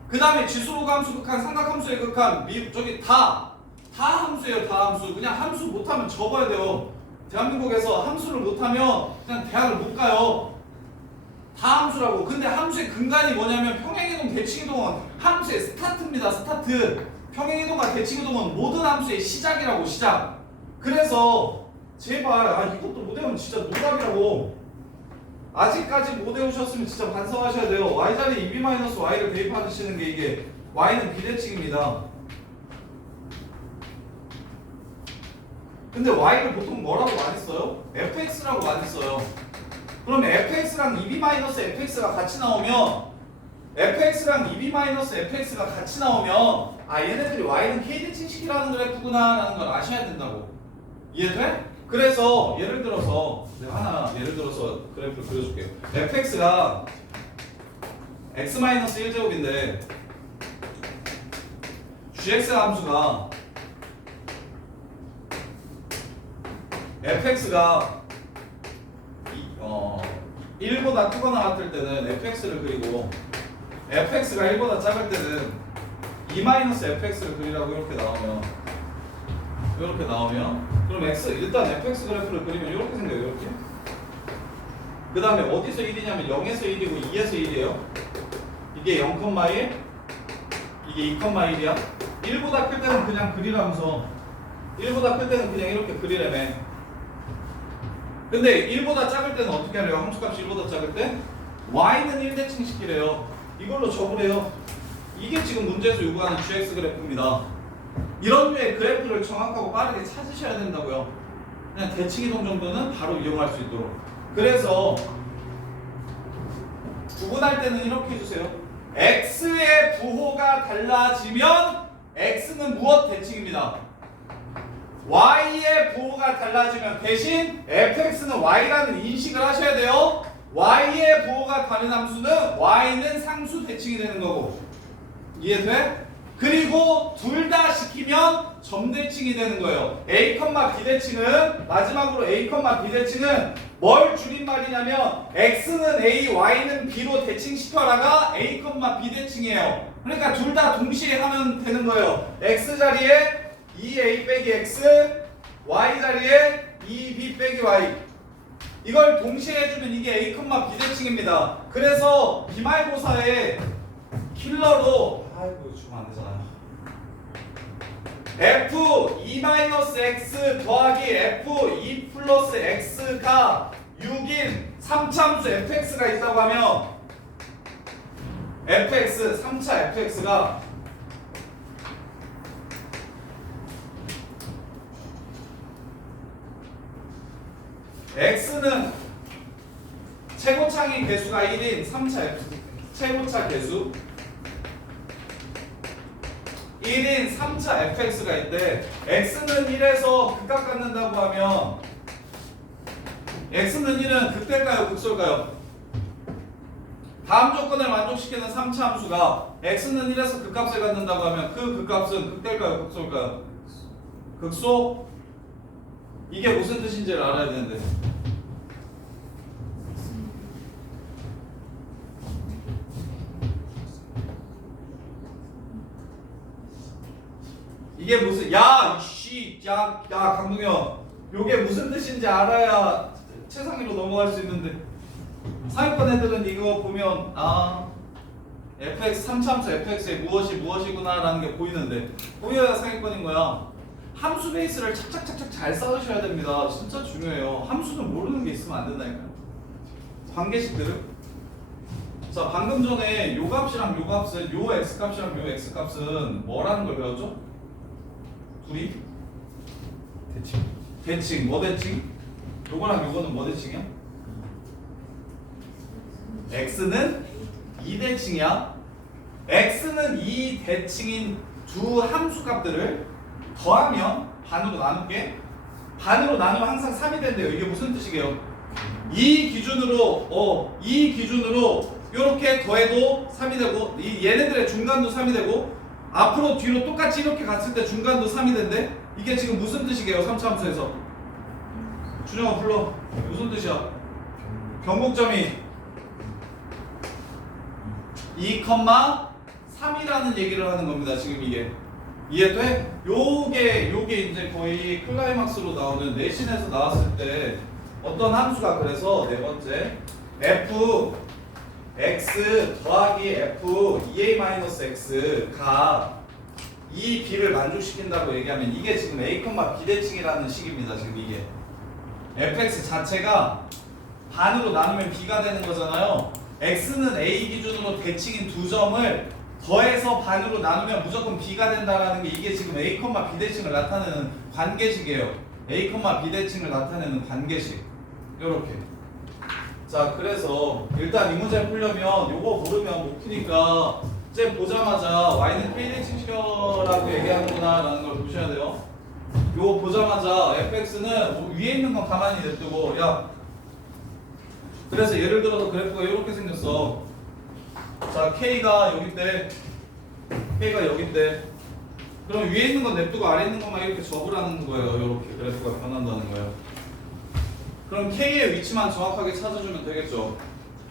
그 다음에 지수로 함수 극한 삼각함수의 극한 저기 다 함수예요. 다 함수. 그냥 함수 못하면 접어야 돼요. 대한민국에서 함수를 못하면 그냥 대학을 못 가요. 다 함수라고. 근데 함수의 근간이 뭐냐면 평행이동, 대칭이동은 함수의 스타트입니다. 스타트. 평행이동과 대칭이동은 모든 함수의 시작이라고. 시작. 그래서 제발 이것도 못 외우면 진짜 노답이라고. 아직까지 못 외우셨으면 진짜 반성하셔야 돼요. y자리에 2b-y를 대입하시는 게 이게 y는 비대칭입니다. 근데 y를 보통 뭐라고 많이 써요? fx라고 많이 써요. 그럼 fx랑 2b-fx가 같이 나오면 fx랑 2b-fx가 같이 나오면 얘네들이 y는 k대칭 시키라는 그래프구나 라는 걸 아셔야 된다고. 이해돼? 그래서 예를 들어서 내가 하나 예를 들어서 그래프를 그려줄게요. fx가 x-1제곱인데 gx 함수가 fx가 1보다 크거나 같을 때는 fx를 그리고 fx가 1보다 작을 때는 2-fx를 그리라고 이렇게 나오면 그럼 일단 fx 그래프를 그리면 이렇게 생겨요. 이렇게. 그 다음에 어디서 1이냐면 0에서 1이고 2에서 1이에요. 이게 0,1 이게 2,1이야. 1보다 클 때는 그냥 그리라면서 1보다 클 때는 그냥 이렇게 그리라며. 근데 1보다 작을 때는 어떻게 하래요? 함수값이 1보다 작을 때 y는 1대칭 시키래요. 이걸로 적으래요. 이게 지금 문제에서 요구하는 gx 그래프입니다. 이런 류의 그래프를 정확하고 빠르게 찾으셔야 된다고요. 그냥 대칭이동 정도는 바로 이용할 수 있도록. 그래서 구분할 때는 이렇게 해주세요. x의 부호가 달라지면 x는 무엇 대칭입니다. y의 부호가 달라지면 대신 fx는 y라는 인식을 하셔야 돼요. y의 부호가 다른 함수는 y는 상수 대칭이 되는 거고. 이해돼? 그리고 둘 다 시키면 점대칭이 되는 거예요. a, b 대칭은 마지막으로 a, b 대칭은 뭘 줄임말이냐면 x는 a, y는 b로 대칭시켜라가 a, b 대칭이에요. 그러니까 둘 다 동시에 하면 되는 거예요. x 자리에 2a 빼기 x, y 자리에 2b 빼기 y. 이걸 동시에 해주면 이게 a, b 대칭입니다. 그래서 기말고사에 킬러로 주면 안 되잖아요. f2-x 더하기 f2 플러스 x가 6인 3차함수 fx가 있다고 하면 fx, 3차 fx가 x는 최고차의 개수가 1인 3차 f 최고차 개수 1인 3차 fx가 있대. x는 1에서 극각 갖는다고 하면 x는 1은 극대일까요? 극소일까요? 다음 조건을 만족시키는 3차 함수가 x는 1에서 극값을 갖는다고 하면 그 극값은 극대일까요? 극소일까요? 극소? 이게 무슨 뜻인지를 알아야 되는데. 이게 무슨 강동현 요게 무슨 뜻인지 알아야 최상위로 넘어갈 수 있는데 상위권 애들은 이거 보면 fx 3차함수 fx의 무엇이구나 라는 게 보이는데 보여야 상위권인 거야. 함수 베이스를 착착착착 잘 쌓으셔야 됩니다. 진짜 중요해요. 함수는 모르는 게 있으면 안 된다니까요. 관계식들은 자 방금 전에 요 값이랑 요 값은 요 x값이랑 요 x값은 뭐라는 걸 배웠죠? 둘이? 대칭 뭐 대칭? 요거랑 요거는 뭐 대칭이야? x는 2대칭이야. x는 2대칭인 두 함수 값들을 더하면 반으로 나눌게. 반으로 나누면 항상 3이 된대요. 이게 무슨 뜻이게요? 이 기준으로 요렇게 더해도 3이 되고 얘네들의 중간도 3이 되고 앞으로 뒤로 똑같이 이렇게 갔을 때 중간도 3이 된대. 이게 지금 무슨 뜻이게요? 3차 함수에서 준영아 불러. 무슨 뜻이야? 변곡점이 2,3이라는 얘기를 하는 겁니다. 지금 이게 이해돼? 요게 이제 거의 클라이막스로 나오는 내신에서 나왔을 때 어떤 함수가 그래서 네 번째 f x 더하기 f 2a-x가 이 b를 만족시킨다고 얘기하면 이게 지금 a, b 대칭이라는 식입니다. 지금 이게 fx 자체가 반으로 나누면 b가 되는 거잖아요. x는 a 기준으로 대칭인 두 점을 더해서 반으로 나누면 무조건 b가 된다라는 게 이게 지금 a, b 대칭을 나타내는 관계식이에요. a, b 대칭을 나타내는 관계식. 요렇게. 자, 그래서 일단 이 문제 풀려면 요거 모르면 못 푸니까 이제 보자마자 y는 k 대칭식이라고 얘기하는구나 라는 걸 보셔야 돼요. 요거 보자마자 fx는 위에 있는 건 가만히 냅두고 야 그래서 예를 들어서 그래프가 이렇게 생겼어. 자, K가 여기인데 K가 여기인데 그럼 위에 있는 건 냅두고 아래 있는 것만 이렇게 접으라는 거예요. 이렇게 그래프가 변한다는 거예요. 그럼 K의 위치만 정확하게 찾아주면 되겠죠.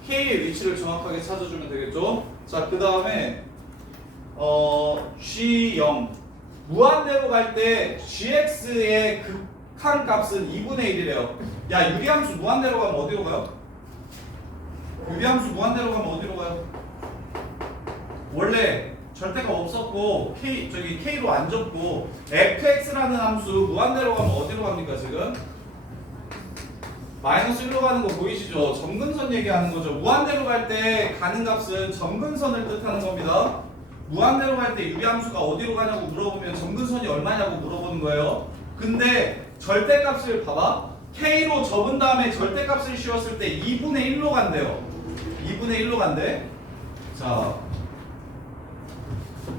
K의 위치를 정확하게 찾아주면 되겠죠. 자, 그 다음에 G0 무한대로 갈 때 GX의 극한 값은 2분의 1이래요. 야, 유리함수 무한대로 가면 어디로 가요? 유리함수 무한대로 가면 어디로 가요? 원래 절대가 없었고 K로 안 접고 fx라는 함수 무한대로 가면 어디로 갑니까 지금? 마이너스 1로 가는 거 보이시죠? 점근선 얘기하는 거죠. 무한대로 갈 때 가는 값은 점근선을 뜻하는 겁니다. 무한대로 갈 때 유리함수가 어디로 가냐고 물어보면 점근선이 얼마냐고 물어보는 거예요. 근데 절대값을 봐봐. K로 접은 다음에 절대값을 씌웠을 때 2분의 1로 간대요. 2분의 1로 간대. 자,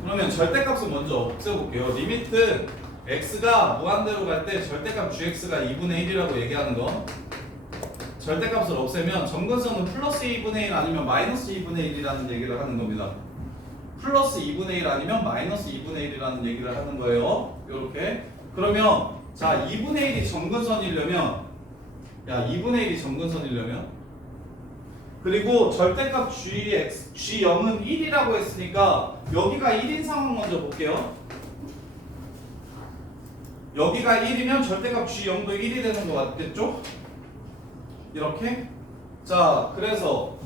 그러면 절대값을 먼저 없애볼게요. 리미트 x가 무한대로 갈 때 절대값 gx가 2분의 1이라고 얘기하는 거. 절대값을 없애면 점근선은 플러스 2분의 1 아니면 마이너스 2분의 1이라는 얘기를 하는 겁니다. 플러스 2분의 1 아니면 마이너스 2분의 1이라는 얘기를 하는 거예요. 요렇게. 그러면 자 2분의 1이 점근선이려면 야 2분의 1이 점근선이려면 그리고 절대값 G0은 1이라고 했으니까 여기가 1인 상황 먼저 볼게요. 여기가 1이면 절대값 G0도 1이 되는 거 맞겠죠? 이렇게. 자, 그래서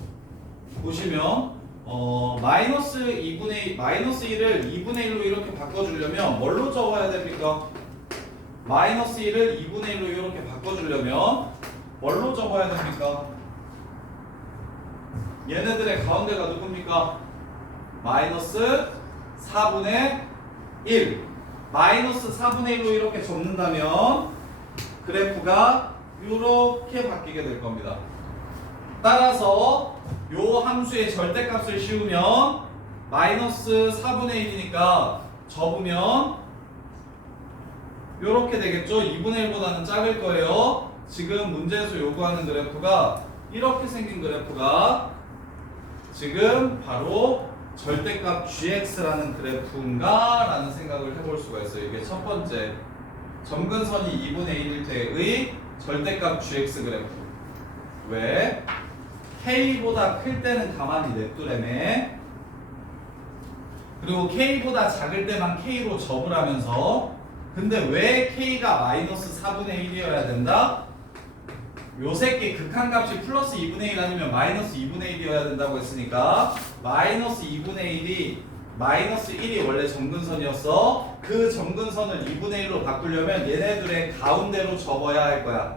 보시면 마이너스 1을 2분의 1로 이렇게 바꿔주려면 뭘로 적어야 됩니까? 마이너스 1을 2분의 1로 이렇게 바꿔주려면 뭘로 적어야 됩니까? 얘네들의 가운데가 누굽니까? 마이너스 4분의 1. 마이너스 4분의 1로 이렇게 접는다면 그래프가 이렇게 바뀌게 될 겁니다. 따라서 요 함수의 절대값을 씌우면 마이너스 4분의 1이니까 접으면 요렇게 되겠죠. 2분의 1보다는 작을 거예요. 지금 문제에서 요구하는 그래프가 이렇게 생긴 그래프가 지금 바로 절대값 gx라는 그래프인가? 라는 생각을 해볼 수가 있어요. 이게 첫 번째 점근선이 2분의 1일 때의 절대값 gx 그래프. 왜? k보다 클 때는 가만히 냅두래매. 그리고 k보다 작을 때만 k로 접으라면서. 근데 왜 k가 마이너스 4분의 1이어야 된다? 요 새끼 극한값이 플러스 2분의 1 아니면 마이너스 2분의 1이어야 된다고 했으니까 마이너스 2분의 1이 마이너스 1이 원래 점근선이었어. 그 점근선을 2분의 1로 바꾸려면 얘네들의 가운데로 접어야 할 거야.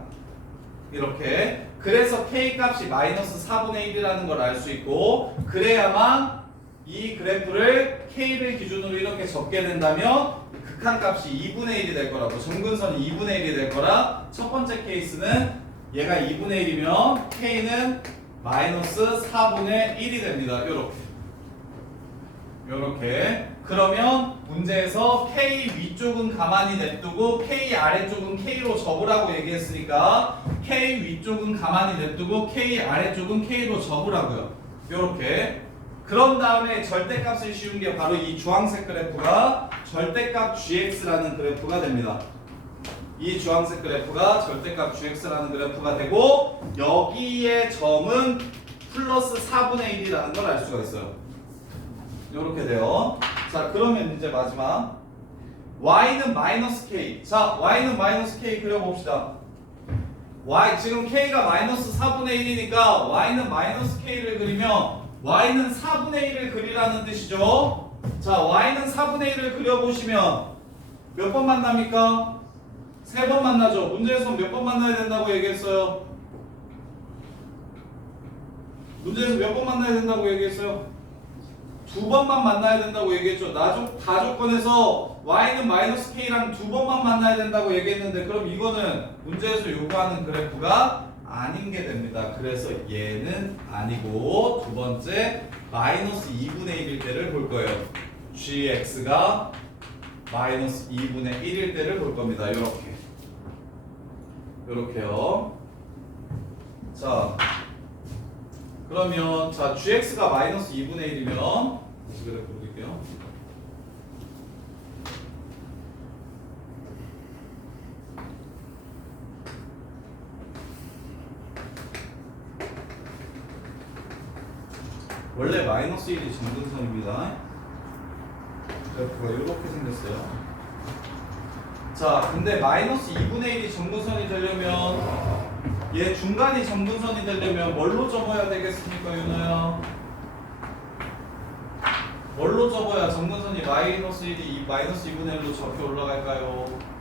이렇게. 그래서 k 값이 마이너스 4분의 1이라는 걸 알 수 있고, 그래야만 이 그래프를 k를 기준으로 이렇게 접게 된다면 극한값이 2분의 1이 될 거라고. 점근선이 2분의 1이 될 거라. 첫 번째 케이스는 얘가 2분의 1이면 k는 마이너스 4분의 1이 됩니다. 요렇게. 그러면 문제에서 k 위쪽은 가만히 냅두고 k 아래쪽은 k로 접으라고 얘기했으니까 k 위쪽은 가만히 냅두고 k 아래쪽은 k로 접으라고요. 요렇게. 그런 다음에 절대값을 씌운 게 바로 이 주황색 그래프가 절대값 gx라는 그래프가 됩니다. 이 주황색 그래프가 절대값 gx라는 그래프가 되고, 여기에 점은 플러스 4분의 1이라는 걸 알 수가 있어요. 이렇게 돼요. 자, 그러면 이제 마지막 y는 마이너스 k. 자, y는 마이너스 k 그려봅시다. y 지금 k가 마이너스 4분의 1이니까 y는 마이너스 k를 그리면 y는 4분의 1을 그리라는 뜻이죠. 자, y는 4분의 1을 그려보시면 몇 번 만납니까? 3번 만나죠. 문제에서 몇 번 만나야 된다고 얘기했어요? 문제에서 몇 번 만나야 된다고 얘기했어요? 2번만 만나야 된다고 얘기했죠. 다 조건에서 y는 마이너스 k랑 2번만 만나야 된다고 얘기했는데, 그럼 이거는 문제에서 요구하는 그래프가 아닌 게 됩니다. 그래서 얘는 아니고 두 번째 마이너스 2분의 1일 때를 볼 거예요. gx가 마이너스 2분의 1일 때를 볼 겁니다. 요렇게요. 자, 그러면 자 gx가 마이너스 2분의 1이면 다시 그래프 볼게요. 원래 마이너스 1이 점근선입니다. 그래프가 이렇게 생겼어요. 자, 근데 마이너스 2분의 1이 점근선이 되려면 얘 중간이 점근선이 되려면 뭘로 접어야 되겠습니까, 윤호야? 뭘로 접어야 점근선이 마이너스 1이 마이너스 2분의 1로 접혀 올라갈까요?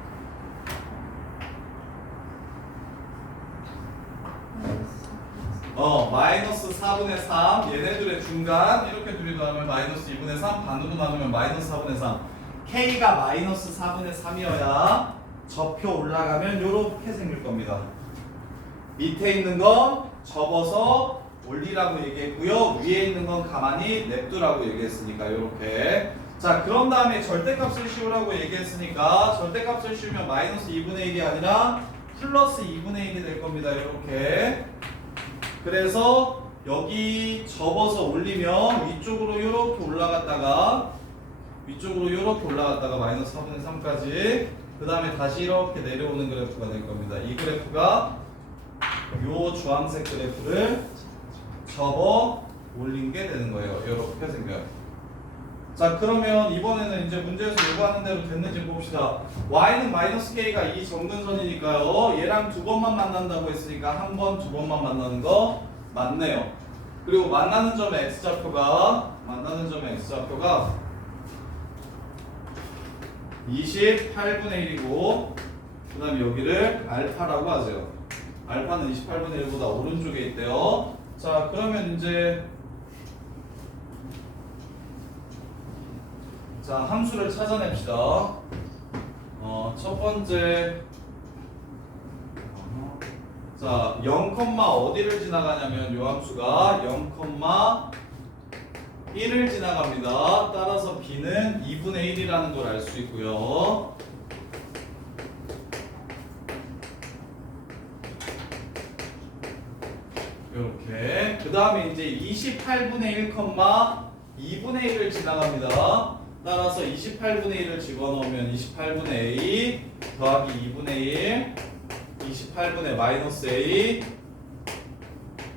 마이너스 4분의 3 얘네들의 중간 이렇게 둘이 더하면 마이너스 2분의 3 반으로 나누면 마이너스 4분의 3 k가 마이너스 4분의 3이어야 접혀 올라가면 요렇게 생길 겁니다. 밑에 있는 건 접어서 올리라고 얘기했고요. 위에 있는 건 가만히 냅두라고 얘기했으니까 요렇게. 자, 그런 다음에 절대값을 씌우라고 얘기했으니까 절대값을 씌우면 마이너스 2분의 1이 아니라 플러스 2분의 1이 될 겁니다. 요렇게. 그래서 여기 접어서 올리면 위쪽으로 이렇게 올라갔다가 마이너스 4분의 3까지 그 다음에 다시 이렇게 내려오는 그래프가 될 겁니다. 이 그래프가 요 주황색 그래프를 접어 올린 게 되는 거예요. 이렇게 생겨요. 자, 그러면 이번에는 이제 문제에서 요구하는 대로 됐는지 봅시다. y는 마이너스 k가 이 점근선이니까요. 얘랑 두 번만 만난다고 했으니까 한 번, 두 번만 만나는 거 맞네요. 그리고 만나는 점의 x좌표가 28분의 1이고 그 다음에 여기를 알파라고 하세요. 알파는 28분의 1보다 오른쪽에 있대요. 자, 그러면 이제 자, 함수를 찾아냅시다. 첫 번째 자, 0, 어디를 지나가냐면 요 함수가 0, 1을 지나갑니다. 따라서 b는 2분의 1이라는 걸 알 수 있고요. 이렇게 그 다음에 이제 28분의 1, 2분의 1을 지나갑니다. 따라서 28분의 1을 집어넣으면 28분의 a 더하기 2분의 1 28분의 마이너스 a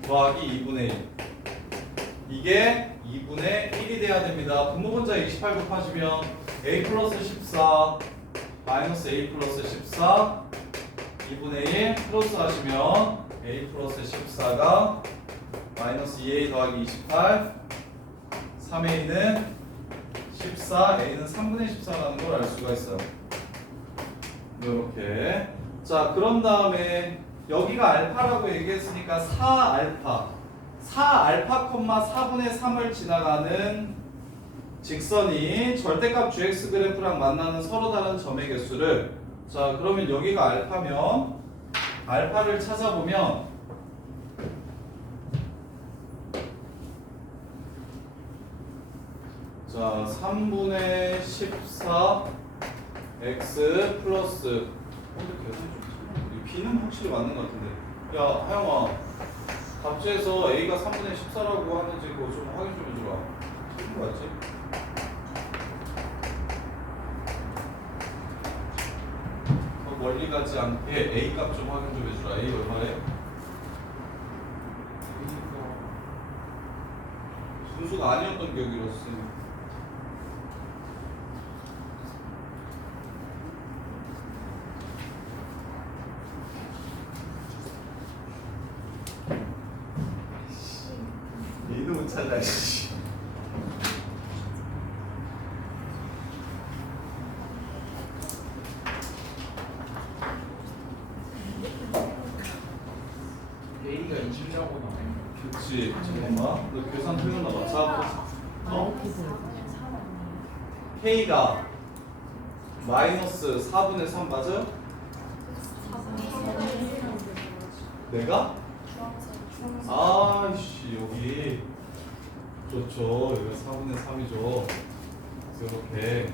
더하기 2분의 1 이게 2분의 1이 돼야 됩니다. 분모분자 28 곱하시면 a 플러스 14 마이너스 a 플러스 14 2분의 1 플러스 하시면 a 플러스 14가 마이너스 2a 더하기 28 3a는 14 a는 3분의 14라는 걸 알 수가 있어요. 이렇게 자 그런 다음에 여기가 알파라고 얘기했으니까 4알파 4분의 3을 지나가는 직선이 절대값 gx 그래프랑 만나는 서로 다른 점의 개수를 자 그러면 여기가 알파면 알파를 찾아보면 자 3분의 14 x 플러스 b는 확실히 맞는 것 같은데 야 하영아 답지에서 a가 3분의 14라고 하는지 그거 좀 확인 좀 해주라. 틀린 거 같지? 멀리 가지 않게 a 값 좀 확인 좀 해주라. a 얼마래? 분수가 아니었던 기억이 들었어. 이놈은 찾아 씨. A가 20이라고 나와요. 그치 잠깐만 너 계산 틀렸나 봐. 자 K가 마이너스 4분의 3 맞아요? 내가? 아이씨 여기 좋죠. 여기가 4분의 3이죠. 이렇게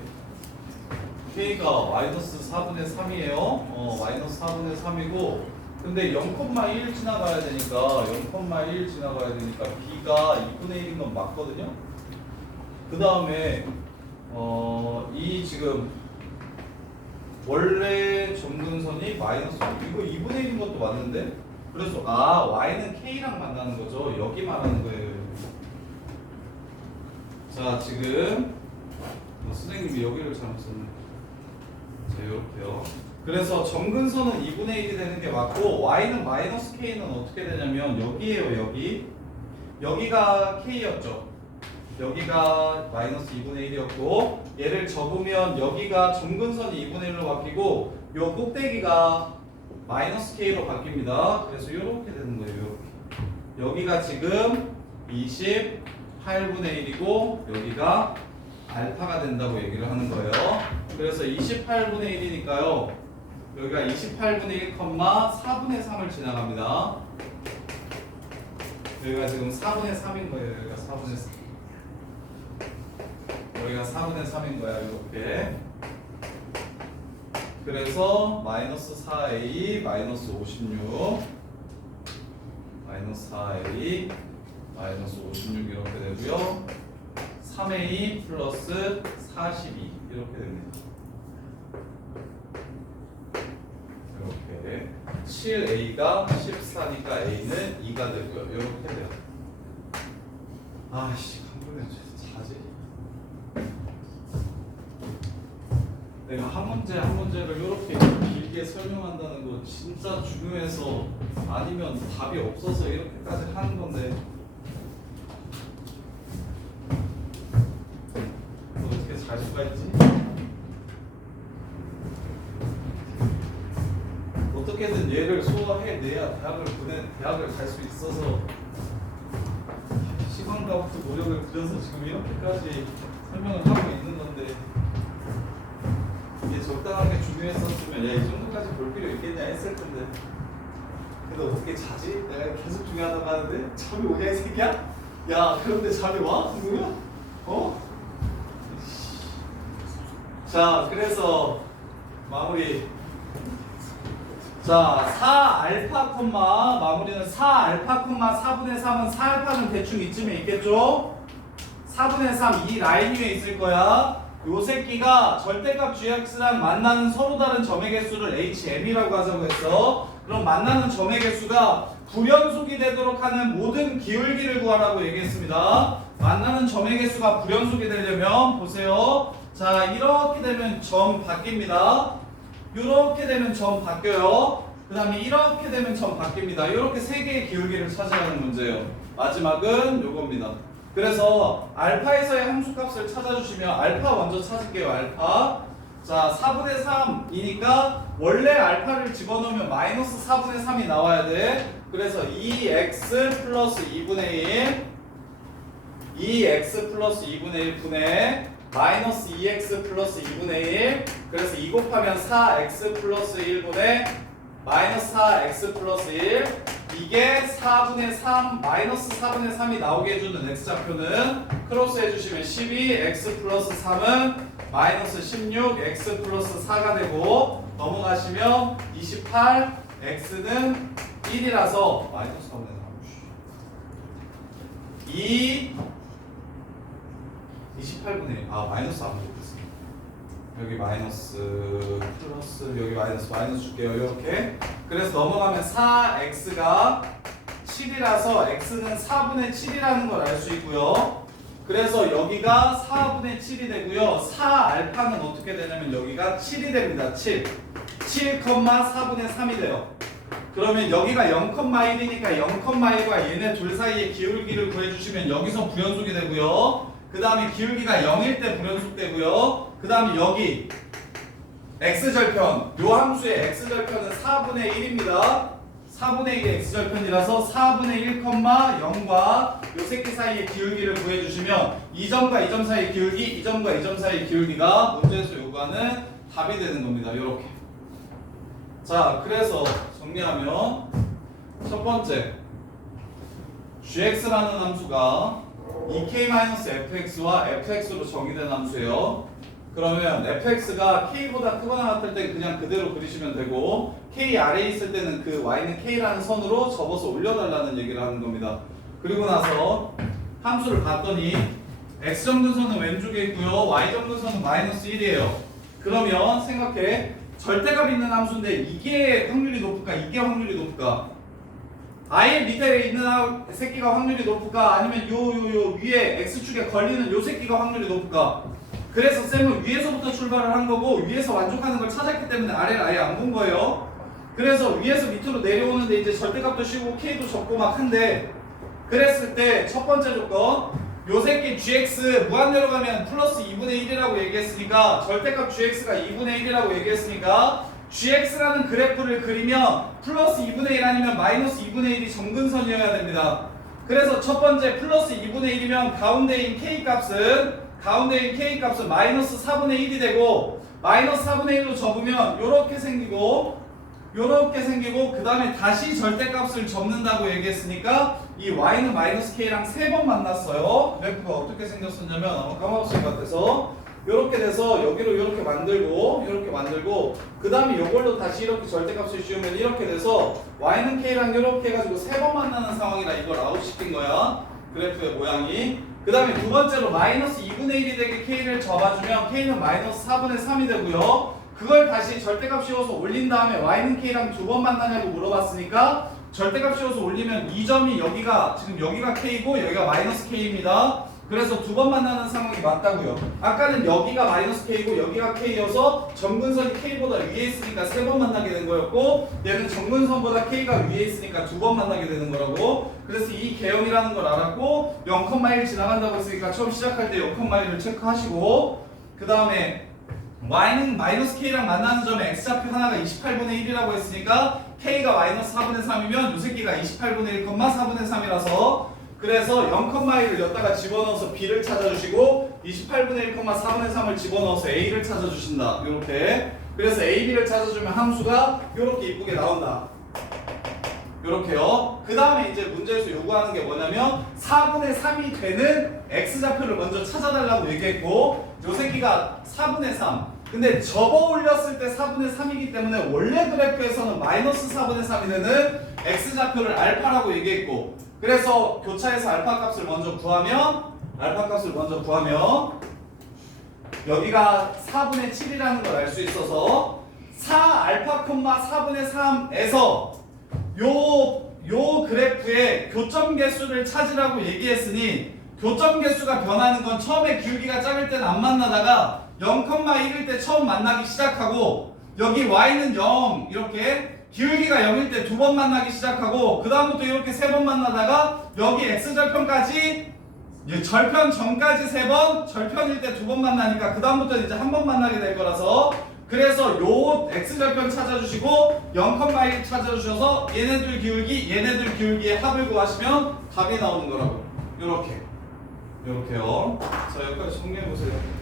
K가 마이너스 4분의 3이에요. 마이너스 4분의 3이고 근데 0,1 지나가야 되니까 0,1 지나가야 되니까 B가 2분의 1인 건 맞거든요. 그 다음에 이 지금 원래 점근선이 마이너스 이거 2분의 1인 것도 맞는데 그래서 y는 k랑 만나는 거죠. 여기 말하는 거예요. 자 지금 선생님이 여기를 잘못 썼네. 자 이렇게요. 그래서 점근선은 2분의 1이 되는 게 맞고 y는 마이너스 k는 어떻게 되냐면 여기에요. 여기가 k였죠. 여기가 마이너스 2분의 1이었고 얘를 접으면 여기가 점근선이 2분의 1로 바뀌고 요 꼭대기가 마이너스 k로 바뀝니다. 그래서 이렇게 되는 거예요. 이렇게. 여기가 지금 28분의 1이고 여기가 알파가 된다고 얘기를 하는 거예요. 그래서 28분의 1이니까요. 여기가 28분의 1, 4분의 3을 지나갑니다. 여기가 지금 4분의 3인 거예요. 여기가 4분의 3. 여기가 4분의 3인 거야. 이렇게. 그래서 마이너스 4a 마이너스 56 마이너스 4a 마이너스 56 이렇게 되고요. 3a 플러스 42 이렇게 됩니다. 이렇게 7a가 14니까 a는 2가 되고요. 이렇게 돼요. 아씨 한번에 자제. 내가 한 문제를 이렇게 길게 설명한다는 거 진짜 중요해서 아니면 답이 없어서 이렇게까지 하는 건데 너 어떻게 잘 수가 있지? 어떻게든 얘를 소화해내야 대학을 갈 수 있어서 시간과 노력을 들여서 지금 이렇게까지 설명을 하고 있는 건데 이게 적당하게 중요했었으면 야 이 정도까지 볼 필요 있겠냐 했을 텐데 근데 어떻게 자지? 내가 계속 중요하다고 하는데 잠이 오냐 이 새끼야? 야 그런데 잠이 와? 누구야? 어? 자 그래서 마무리. 자 4알파 콤마 마무리는 4알파 콤마 4분의 3은 4알파는 대충 이쯤에 있겠죠? 4분의 3 이 라인 위에 있을 거야. 요 새끼가 절대값 gx랑 만나는 서로 다른 점의 개수를 HM이라고 하자고 했어. 그럼 만나는 점의 개수가 불연속이 되도록 하는 모든 기울기를 구하라고 얘기했습니다. 만나는 점의 개수가 불연속이 되려면 보세요. 자 이렇게 되면 점 바뀝니다. 이렇게 되면 점 바뀌어요. 그 다음에 이렇게 되면 점 바뀝니다. 이렇게 세 개의 기울기를 찾아가는 문제예요. 마지막은 요겁니다. 그래서 알파에서의 함수값을 찾아주시면 알파 먼저 찾을게요. 알파. 자 4분의 3이니까 원래 알파를 집어넣으면 마이너스 4분의 3이 나와야 돼. 그래서 2x 플러스 2분의 1 2x 플러스 2분의 1 분의 마이너스 2x 플러스 2분의 1 그래서 2 곱하면 4x 플러스 1분의 마이너스 4x 플러스 1 이게 4분의 3 마이너스 4분의 3이 나오게 해주는 x좌표는 크로스 해주시면 12 x 플러스 3은 마이너스 16 x 플러스 4가 되고 넘어가시면 28 x는 1이라서 마이너스 4분의 3 28분의 1 마이너스 안 못했어. 여기 마이너스 플러스 여기 마이너스 줄게요. 이렇게 그래서 넘어가면 4x가 7이라서 x는 4분의 7이라는 걸 알 수 있고요. 그래서 여기가 4분의 7이 되고요. 4알파는 어떻게 되냐면 여기가 7이 됩니다. 7 4분의 3이 돼요. 그러면 여기가 0,1이니까 0,1과 얘네 둘 사이의 기울기를 구해주시면 여기서 불연속이 되고요. 그 다음에 기울기가 0일 때 불연속 되고요. 그 다음에 여기 x절편 요 함수의 x절편은 4분의 1입니다. 4분의 1이 x절편이라서 4분의 1,0과 요 새끼 사이의 기울기를 구해주시면 이 점과 이 점 사이의 기울기, 이 점과 이 점 사이의 기울기가 문제에서 요구하는 답이 되는 겁니다. 요렇게. 자, 그래서 정리하면 첫 번째 gx라는 함수가 2k-fx와 fx로 정의된 함수예요. 그러면 fx가 k보다 크거나 같을 때 그냥 그대로 그리시면 되고 k 아래에 있을 때는 그 y는 k라는 선으로 접어서 올려달라는 얘기를 하는 겁니다. 그리고 나서 함수를 봤더니 x정근선은 왼쪽에 있고요. y정근선은 마이너스 1이에요. 그러면 생각해. 절대값 있는 함수인데 이게 확률이 높을까? 이게 확률이 높을까? 아예 밑에 있는 새끼가 확률이 높을까? 아니면 요 위에 x축에 걸리는 요 새끼가 확률이 높을까? 그래서 쌤은 위에서부터 출발을 한 거고 위에서 만족하는 걸 찾았기 때문에 아래를 아예 안 본 거예요. 그래서 위에서 밑으로 내려오는데 이제 절대값도 쉬고 k도 적고 막 한데 그랬을 때 첫 번째 조건 요 새끼 gx 무한대로 가면 플러스 2분의 1이라고 얘기했으니까 절대값 gx가 2분의 1이라고 얘기했으니까 gx라는 그래프를 그리면 플러스 2분의 1 아니면 마이너스 2분의 1이 정근선이어야 됩니다. 그래서 첫 번째 플러스 2분의 1이면 가운데인 k값은 마이너스 4분의 1이 되고 마이너스 4분의 1로 접으면 요렇게 생기고 그 다음에 다시 절대값을 접는다고 얘기했으니까 이 y는 마이너스 k랑 3번 만났어요. 그래프가 어떻게 생겼었냐면 아마 까먹었을 것 같아서 요렇게 돼서 여기로 요렇게 만들고 그 다음에 요걸로 다시 이렇게 절대값을 씌우면 이렇게 돼서 y는 k랑 요렇게 해가지고 3번 만나는 상황이라 이걸 아웃시킨 거야. 그래프의 모양이. 그 다음에 두 번째로 마이너스 2분의 1이 되게 k를 접어주면 k는 마이너스 4분의 3이 되고요. 그걸 다시 절대값 씌워서 올린 다음에 y는 k랑 두 번 만나냐고 물어봤으니까 절대값 씌워서 올리면 이 점이 여기가 지금 여기가 k고 여기가 마이너스 k입니다. 그래서 두 번 만나는 상황이 맞다고요. 아까는 여기가 마이너스 k고 여기가 k여서 정근선이 k보다 위에 있으니까 3번 만나게 된 거였고 얘는 정근선보다 k가 위에 있으니까 2번 만나게 되는 거라고. 그래서 이 개형이라는 걸 알았고 0,1 지나간다고 했으니까 처음 시작할 때 0,1을 체크하시고 그 다음에 y는 마이너스 k랑 만나는 점에 x좌표 하나가 28분의 1이라고 했으니까 k가 마이너스 4분의 3이면 요 새끼가 28분의 1, 4분의 3이라서 그래서 0,1을 여기다가 집어넣어서 b를 찾아주시고 28분의 1, 4분의 3을 집어넣어서 a를 찾아주신다. 요렇게. 그래서 a, b를 찾아주면 함수가 요렇게 이쁘게 나온다. 요렇게요. 그 다음에 이제 문제에서 요구하는 게 뭐냐면 4분의 3이 되는 x좌표를 먼저 찾아달라고 얘기했고 요 새끼가 4분의 3. 근데 접어 올렸을 때 4분의 3이기 때문에 원래 그래프에서는 마이너스 4분의 3이 되는 x좌표를 알파라고 얘기했고 그래서 교차해서 알파 값을 먼저 구하면 여기가 4분의 7이라는 걸 알 수 있어서 4알파, 4분의 3에서 요 그래프의 교점 개수를 찾으라고 얘기했으니 교점 개수가 변하는 건 처음에 기울기가 작을 때는 안 만나다가 0,1일 때 처음 만나기 시작하고 여기 y는 0 이렇게 기울기가 0일 때 두 번 만나기 시작하고 그 다음부터 이렇게 세 번 만나다가 여기 x절편까지 절편 전까지 3번, 절편일 때 2번 만나니까 그 다음부터 이제 한 번 만나게 될 거라서 그래서 요 x절편 찾아주시고 0,1 찾아주셔서 얘네들 기울기의 합을 구하시면 답이 나오는 거라고. 요렇게요. 자 여기까지 정리해보세요.